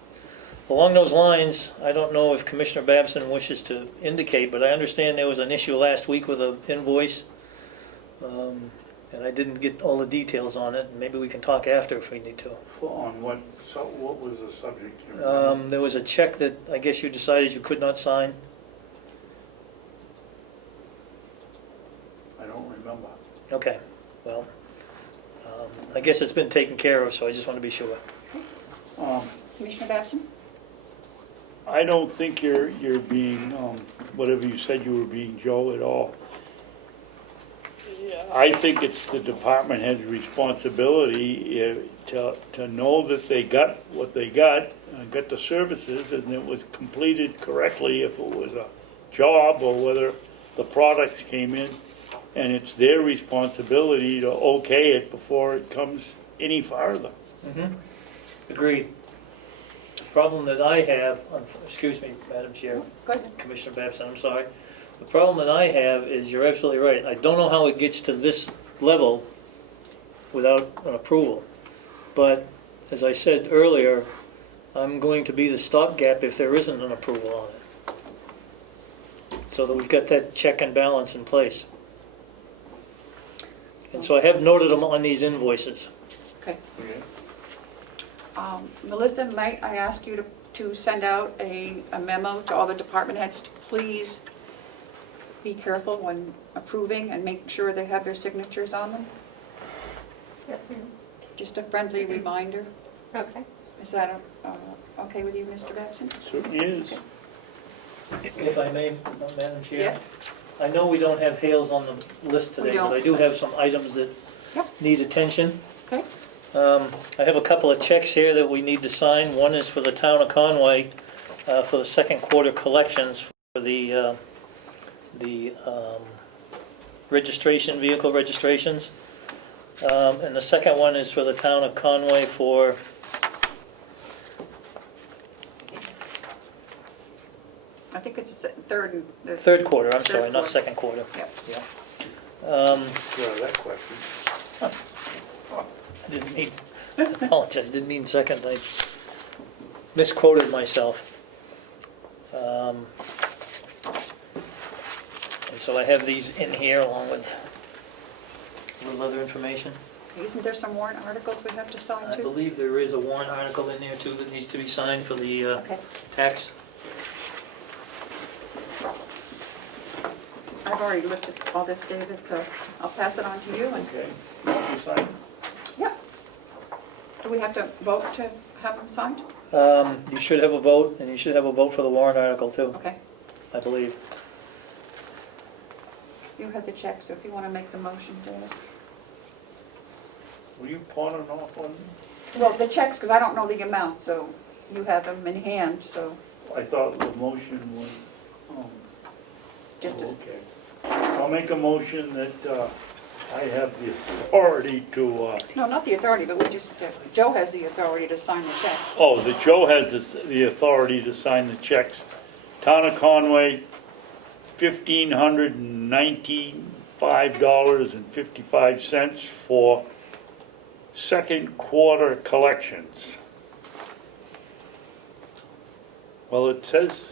Along those lines, I don't know if Commissioner Babson wishes to indicate, but I understand there was an issue last week with an invoice, and I didn't get all the details on it. Maybe we can talk after if we need to. On what, so what was the subject? There was a check that I guess you decided you could not sign. I don't remember. Okay, well, I guess it's been taken care of, so I just want to be sure. Commissioner Babson? I don't think you're being, whatever you said you were being, Joe, at all. I think it's the department head's responsibility to know that they got what they got the services, and it was completed correctly if it was a job or whether the products came in. And it's their responsibility to okay it before it comes any farther. Mm-hmm. Agreed. The problem that I have, excuse me, Madam Chair, Go ahead. Commissioner Babson, I'm sorry. The problem that I have is, you're absolutely right, I don't know how it gets to this level without an approval. But, as I said earlier, I'm going to be the stopgap if there isn't an approval on it. So that we've got that check and balance in place. And so I have noted them on these invoices. Okay. Melissa, might I ask you to send out a memo to all the department heads to please be careful when approving and make sure they have their signatures on them? Yes, ma'am. Just a friendly reminder. Okay. Is that okay with you, Mr. Babson? Certainly is. Okay. If I may, Madam Chair? Yes? I know we don't have Hales on the list today, We don't. but I do have some items that Yep. need attention. Okay. I have a couple of checks here that we need to sign. One is for the town of Conway for the second quarter collections for the registration, vehicle registrations. And the second one is for the town of Conway for, I think it's the third and. the- third quarter, I'm Third sorry, not quarter. second quarter. Yep. Sure, that question. I didn't mean, I apologize, didn't mean second, I misquoted myself. And so I have these in here along with a little other information. Isn't there some warrant articles we have to sign I too? believe there is a warrant article in there too that needs to be signed for the Okay. tax. I've already looked at all this, David, so I'll pass it on to you and, Okay. You sign? yep. Do we have to vote to have them signed? You should have a vote, and you should have a vote for the warrant article too, Okay. I believe. You have the check, so if you want to make the motion, David. Were you pawning off on me? Well, the checks, because I don't know the amount, so you have them in hand, so I thought the motion was, just to, okay. I'll make a motion that I have the authority to, no, not the authority, but we just, Joe has the authority to sign the check. oh, that Joe has the authority to sign the checks. Town of Conway, $1,595.55 for second quarter collections. Well, it says,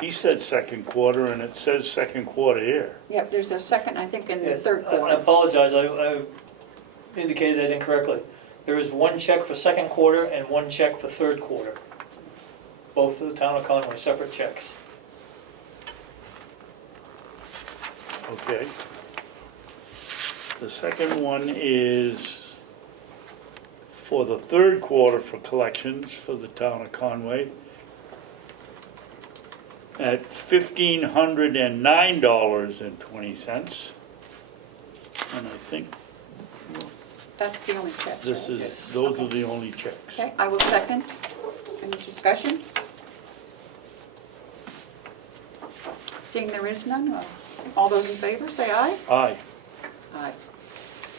he said second quarter, and it says second quarter here. Yep, there's a second, I think, in the Yes, third I quarter. apologize, I indicated that incorrectly. There is one check for second quarter and one check for third quarter. Both to the town of Conway, separate checks. Okay. The second one is for the third quarter for collections for the town of Conway at $1,509.20. And I think That's the only check. this right? is, those are the only checks. Okay, I will second. Any discussion? Seeing there is none, all those in favor, say aye. Aye. Aye.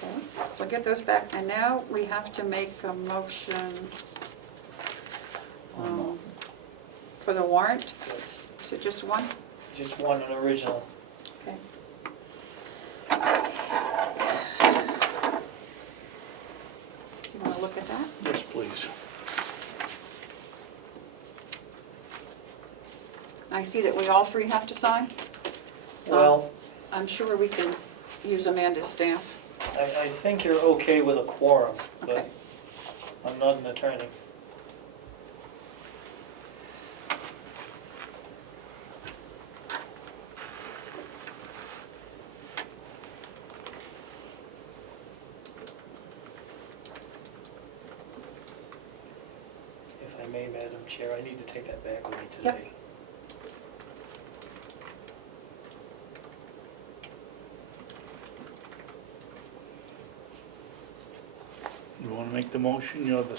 Okay, we'll get those back, and now we have to make a motion for the warrant. Yes. Is it just one? Just one, an original. Okay. You want to look at that? Yes, please. I see that we all three have to sign. Well, I'm sure we can use Amanda's stamp. I think you're okay with a quorum, Okay. but I'm not an attorney. If I may, Madam Chair, I need to take that back with me Yep. today. You want to make the motion? You're the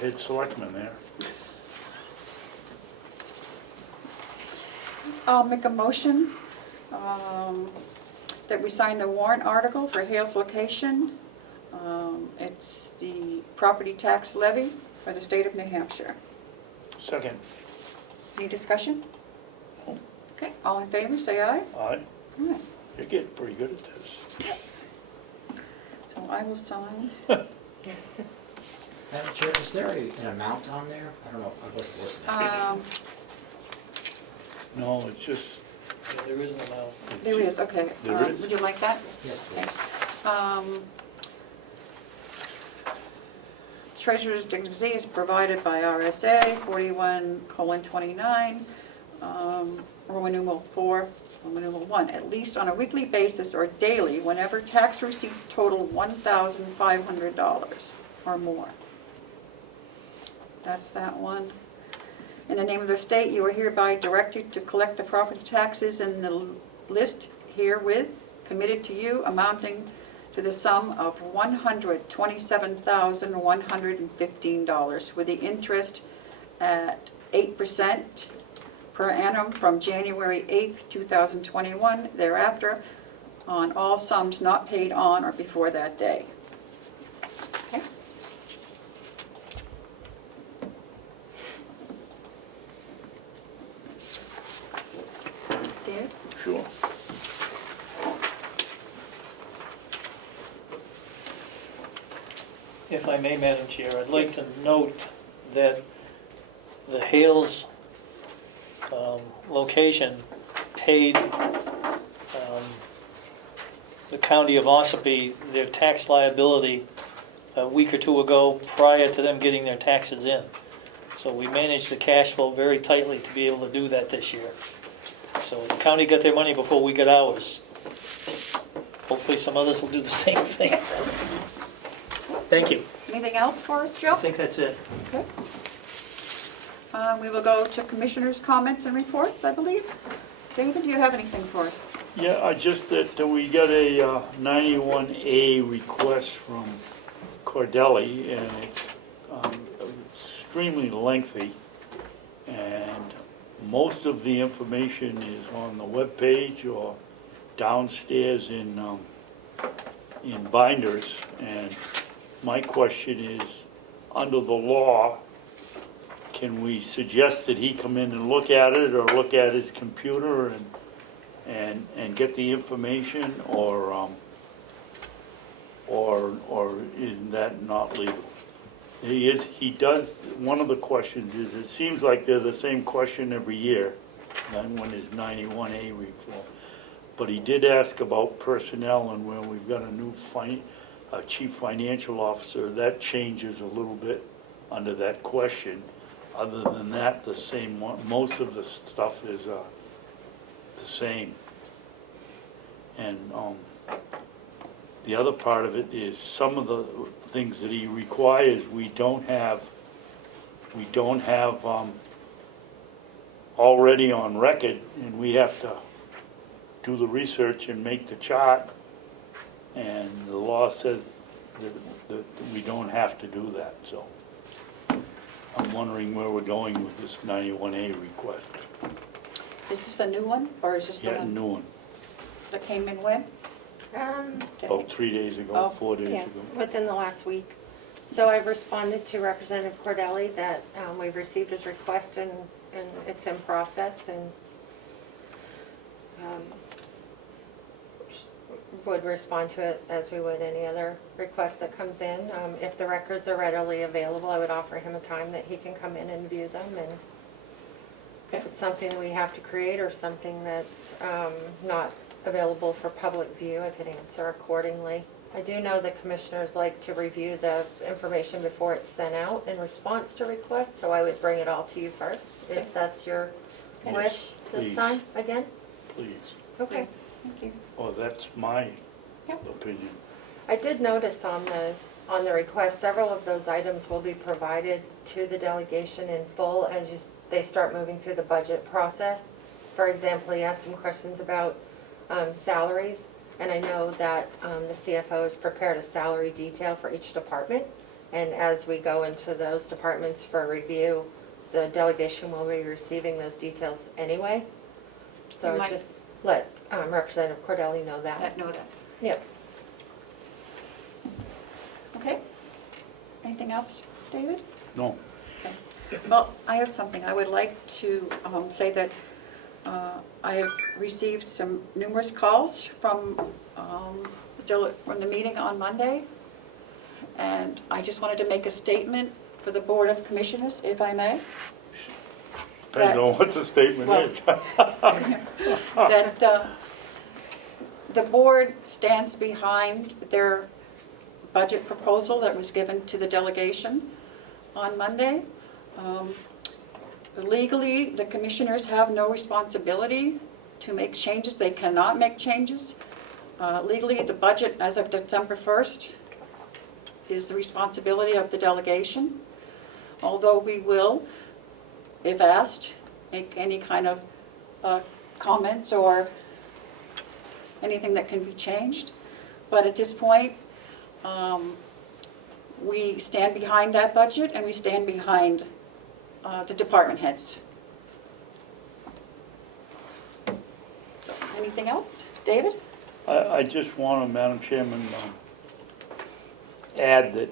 head selectman there. I'll make a motion that we sign the warrant article for Hale's location. It's the property tax levy for the state of New Hampshire. Second. Any discussion? Okay, all in favor, say aye. Aye. All right, You're getting pretty good at this. so I will sign. Madam Chair, is there an amount on there? I don't know, I wasn't listening. No, it's just, Yeah, there is an amount. There is, okay. There is? Would you like that? Yes, Okay. please. Treasurer's designee is provided by RSA 41:29, Roman numeral 4, Roman numeral 1, at least on a weekly basis or daily whenever tax receipts total $1,500 or more. That's that one. In the name of the state, you are hereby directed to collect the property taxes in the list herewith committed to you amounting to the sum of $127,115 with the interest at 8% per annum from January 8th, 2021 thereafter on all sums not paid on or before that day. If I may, Madam Chair, I'd like to note that the Hales location paid the county of Ossipee their tax liability a week or two ago prior to them getting their taxes in. So we managed the cash flow very tightly to be able to do that this year. So the county got their money before we got ours. Hopefully some others will do the same thing. Thank you. Anything else for us, Joe? I think that's it. Okay. We will go to commissioners' comments and reports, I believe. David, do you have anything for us? Yeah, I just, that we got a 91A request from Cordelli, and it's extremely lengthy, and most of the information is on the webpage or downstairs in binders. And my question is, under the law, can we suggest that he come in and look at it, or look at his computer and get the information, or isn't that not legal? He does, one of the questions is, it seems like they're the same question every year, that one is 91A reform. But he did ask about personnel, and where we've got a new chief financial officer, that changes a little bit under that question. Other than that, the same one, most of the stuff is the same. And the other part of it is some of the things that he requires we don't have already on record, and we have to do the research and make the chart, and the law says that we don't have to do that. So I'm wondering where we're going with this 91A request. Is this a new one, or is this the Yeah, a one new one, that came in when? about 3 days ago, 4 days Yeah, ago. within the last week. So I've responded to Representative Cordelli that we've received his request and it's in process, and would respond to it as we would any other request that comes in. If the records are readily available, I would offer him a time that he can come in and view them, and if it's something we have to create or something that's not available for public view, I could answer accordingly. I do know the commissioners like to review the information before it's sent out in response to requests, so I would bring it all to you first, if that's your Yes, wish this please. time, again? Please. Okay. Thank you. Oh, that's my Yep. opinion. I did notice on the request, several of those items will be provided to the delegation in full as they start moving through the budget process. For example, he asked some questions about salaries, and I know that the CFO has prepared a salary detail for each department, and as we go into those departments for review, the delegation will be receiving those details anyway. So You might- just let Representative Cordelli know that. Know that. Yep. Okay. Anything else, David? No. Well, I have something. I would like to say that I have received some numerous calls from the meeting on Monday, and I just wanted to make a statement for the Board of Commissioners, if I may. Depends on what the statement Well, is. That the board stands behind their budget proposal that was given to the delegation on Monday. Legally, the commissioners have no responsibility to make changes. They cannot make changes. Legally, the budget as of December 1st is the responsibility of the delegation, although we will, if asked, make any kind of comments or anything that can be changed. But at this point, we stand behind that budget, and we stand behind the department heads. So, anything else? David? I just want to, Madam Chairman, add that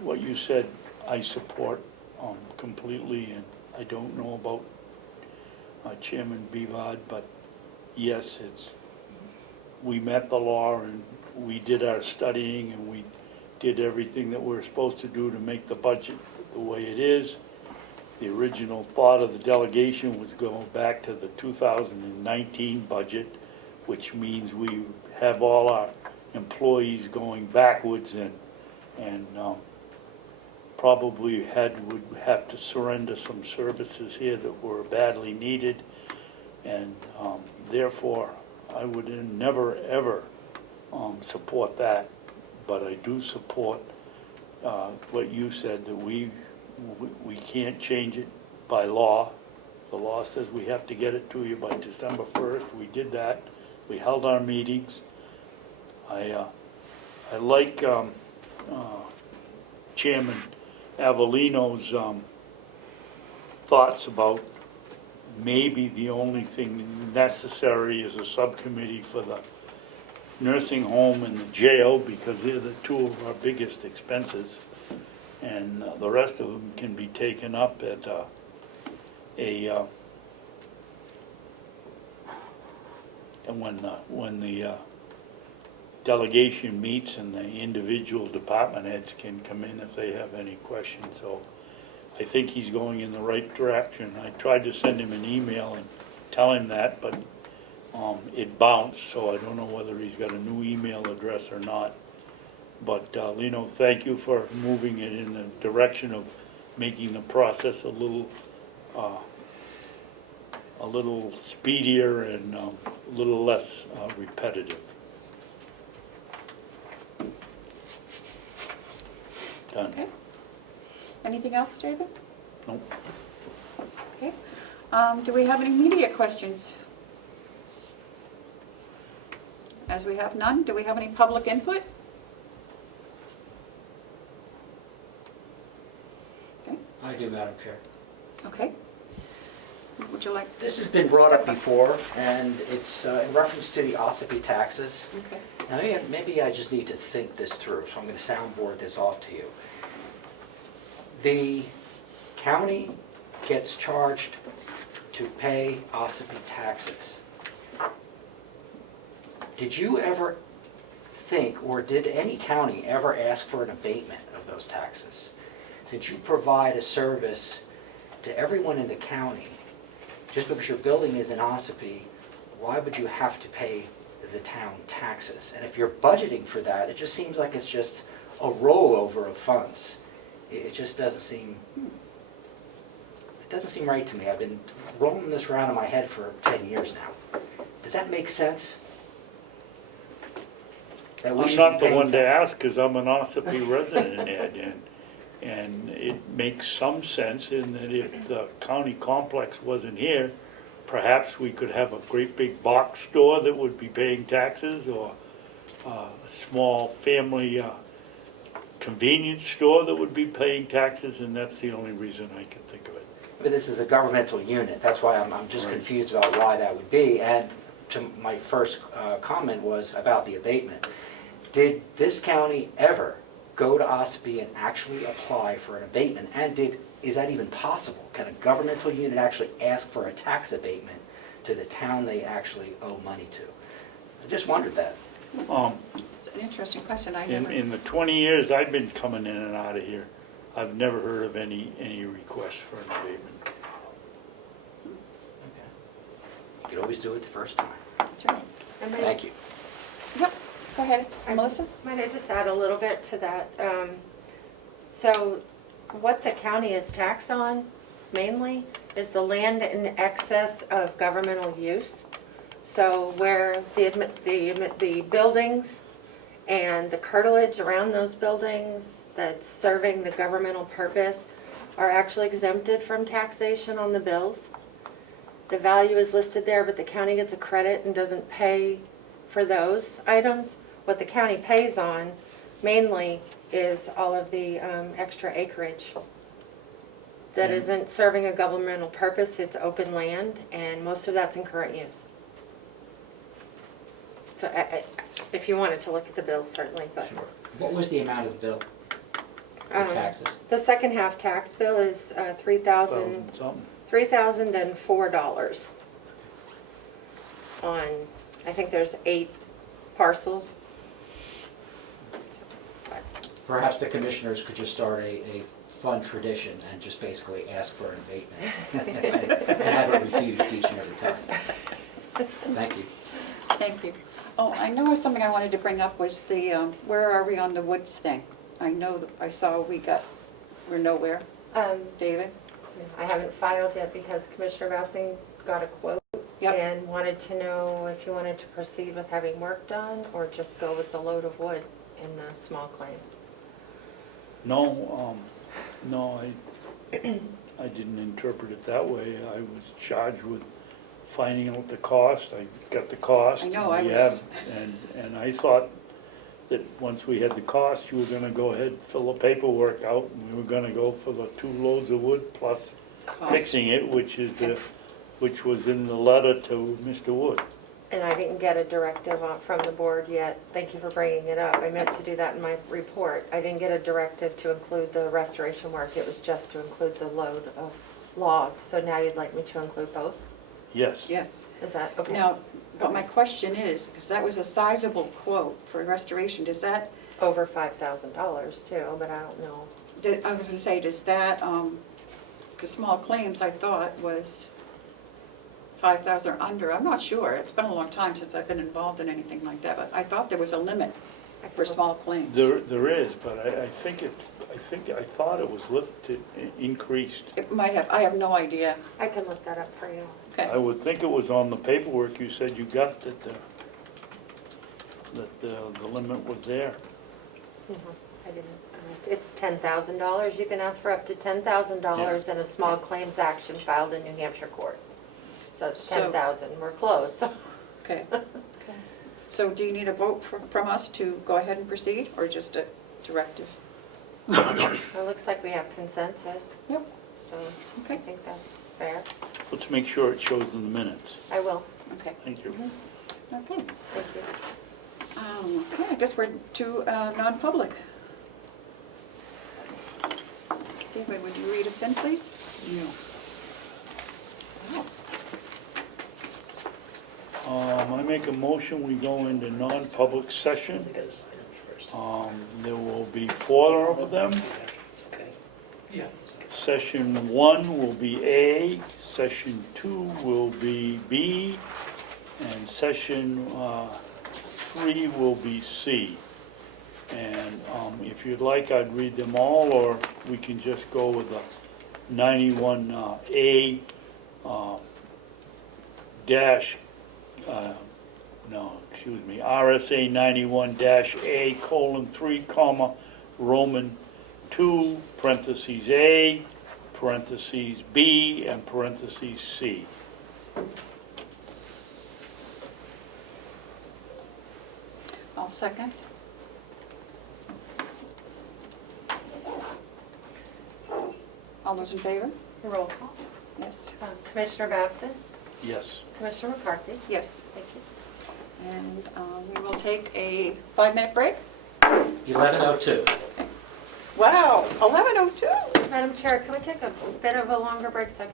what you said, I support completely, and I don't know about Chairman Bivard, but yes, we met the law, and we did our studying, and did everything that we're supposed to do to make the budget the way it is. The original thought of the delegation was going back to the 2019 budget, which means we have all our employees going backwards and probably would have to surrender some services here that were badly needed. And therefore, I would never, ever support that. But I do support what you said, that we can't change it by law. The law says we have to get it to you by December 1st. We did that. We held our meetings. I like Chairman Avellino's thoughts about maybe the only thing necessary is a subcommittee for the nursing home and the jail, because they're the two of our biggest expenses. And the rest of them can be taken up at and when the delegation meets, and the individual department heads can come in if they have any questions. So I think he's going in the right direction. I tried to send him an email and tell him that, but it bounced, so I don't know whether he's got a new email address or not. But Lino, thank you for moving it in the direction of making the process a little speedier and a little less repetitive. Done. Okay. Anything else, David? Nope. Okay. Do we have any media questions? As we have none, do we have any public input? Okay. I do, Madam Chair. Okay. Would you like? This has been brought up before, and it's in reference to the Ossipee taxes. Okay. Now, maybe I just need to think this through, so I'm going to soundboard this off to you. The county gets charged to pay Ossipee taxes. Did you ever think, or did any county ever ask for an abatement of those taxes? Since you provide a service to everyone in the county, just because your building is in Ossipee, why would you have to pay the town taxes? And if you're budgeting for that, it just seems like it's just a rollover of funds. It just doesn't seem, right to me. I've been rolling this around in my head for 10 years now. Does that make sense? That we I'm should not be the paying one to tax- ask, because I'm an Ossipee resident, Ed, and it makes some sense in that if the county complex wasn't here, perhaps we could have a great big box store that would be paying taxes, or a small family convenience store that would be paying taxes, and that's the only reason I can think of it. But this is a governmental unit. That's why I'm just Right. confused about why that would be. And to my first comment was about the abatement. Did this county ever go to Ossipee and actually apply for an abatement? And is that even possible? Can a governmental unit actually ask for a tax abatement to the town they actually owe money to? I just wondered that. It's an interesting question. I In never. the 20 years I've been coming in and out of here, I've never heard of any request for an abatement. Okay. You could always do it the first time. That's right. Thank you. Yep. Go ahead, Melissa. Might I just add a little bit to that? So what the county is taxed on mainly is the land in excess of governmental use. So where the buildings and the curtilage around those buildings that's serving the governmental purpose are actually exempted from taxation on the bills. The value is listed there, but the county gets a credit and doesn't pay for those items. What the county pays on mainly is all of the extra acreage that isn't serving a governmental purpose. It's open land, and most of that's in current use. So if you wanted to look at the bills, certainly, but. Sure. What was the amount of the bill for taxes? The second half tax bill is Something. $3,004 on, I think there's 8 parcels. Perhaps the commissioners could just start a fun tradition and just basically ask for an abatement and have it refused each and every time. Thank you. Thank you. Oh, I know something I wanted to bring up was the, where are we on the woods thing? I know, that I saw we're nowhere. David? I haven't filed yet because Commissioner Bowsing got a quote Yep. and wanted to know if you wanted to proceed with having work done or just go with the load of wood in the small claims. No, I didn't interpret it that way. I was charged with finding out the cost. I got the cost. I know, I We was- have- And I thought that once we had the cost, you were gonna go ahead, fill the paperwork out, and we were gonna go for the 2 loads of wood plus Cost. fixing it, which was in the letter to Mr. Wood. And I didn't get a directive from the board yet. Thank you for bringing it up. I meant to do that in my report. I didn't get a directive to include the restoration work. It was just to include the load of logs. So now you'd like me to include both? Yes. Yes. Is that, okay? Now, but my question is, because that was a sizable quote for restoration, does that, Over $5,000 too, but I don't know. I was gonna say, does that, because small claims I thought was 5,000 or under, I'm not sure. It's been a long time since I've been involved in anything like that, but I thought there was a limit for small claims. There is, but I thought it was lifted, increased. It might have, I have no idea. I can look that up for you. I Okay, would think it was on the paperwork you said you got that the limit was there. I didn't, it's $10,000. You can ask for up to $10,000 in a small claims action filed in New Hampshire court. So it's So- 10,000, we're close. okay. So do you need a vote from us to go ahead and proceed, or just a directive? It looks like we have consensus, Yep. so I Okay. think that's fair. Let's make sure it shows in the minutes. I will, Okay. Thank you. Okay. thank you. Okay, I guess we're to non-public. David, would you read us in, please? Yeah. Wow. I make a motion, we go into non-public session. I gotta sign it first. There will be 4 of them. It's okay. Yeah. Session 1 will be A, session 2 will be B, and session 3 will be C. And if you'd like, I'd read them all, or we can just go with the 91A RSA 91-A:3, Roman 2, parentheses A, parentheses B, and parentheses C. I'll second. All those in favor? Roll call. Yes. Commissioner Babson, Yes. Commissioner McCarthy. Yes. Thank you. And we will take a 5-minute break. 11:02. Wow, 11:02. Madam Chair, can we take a bit of a longer break so I can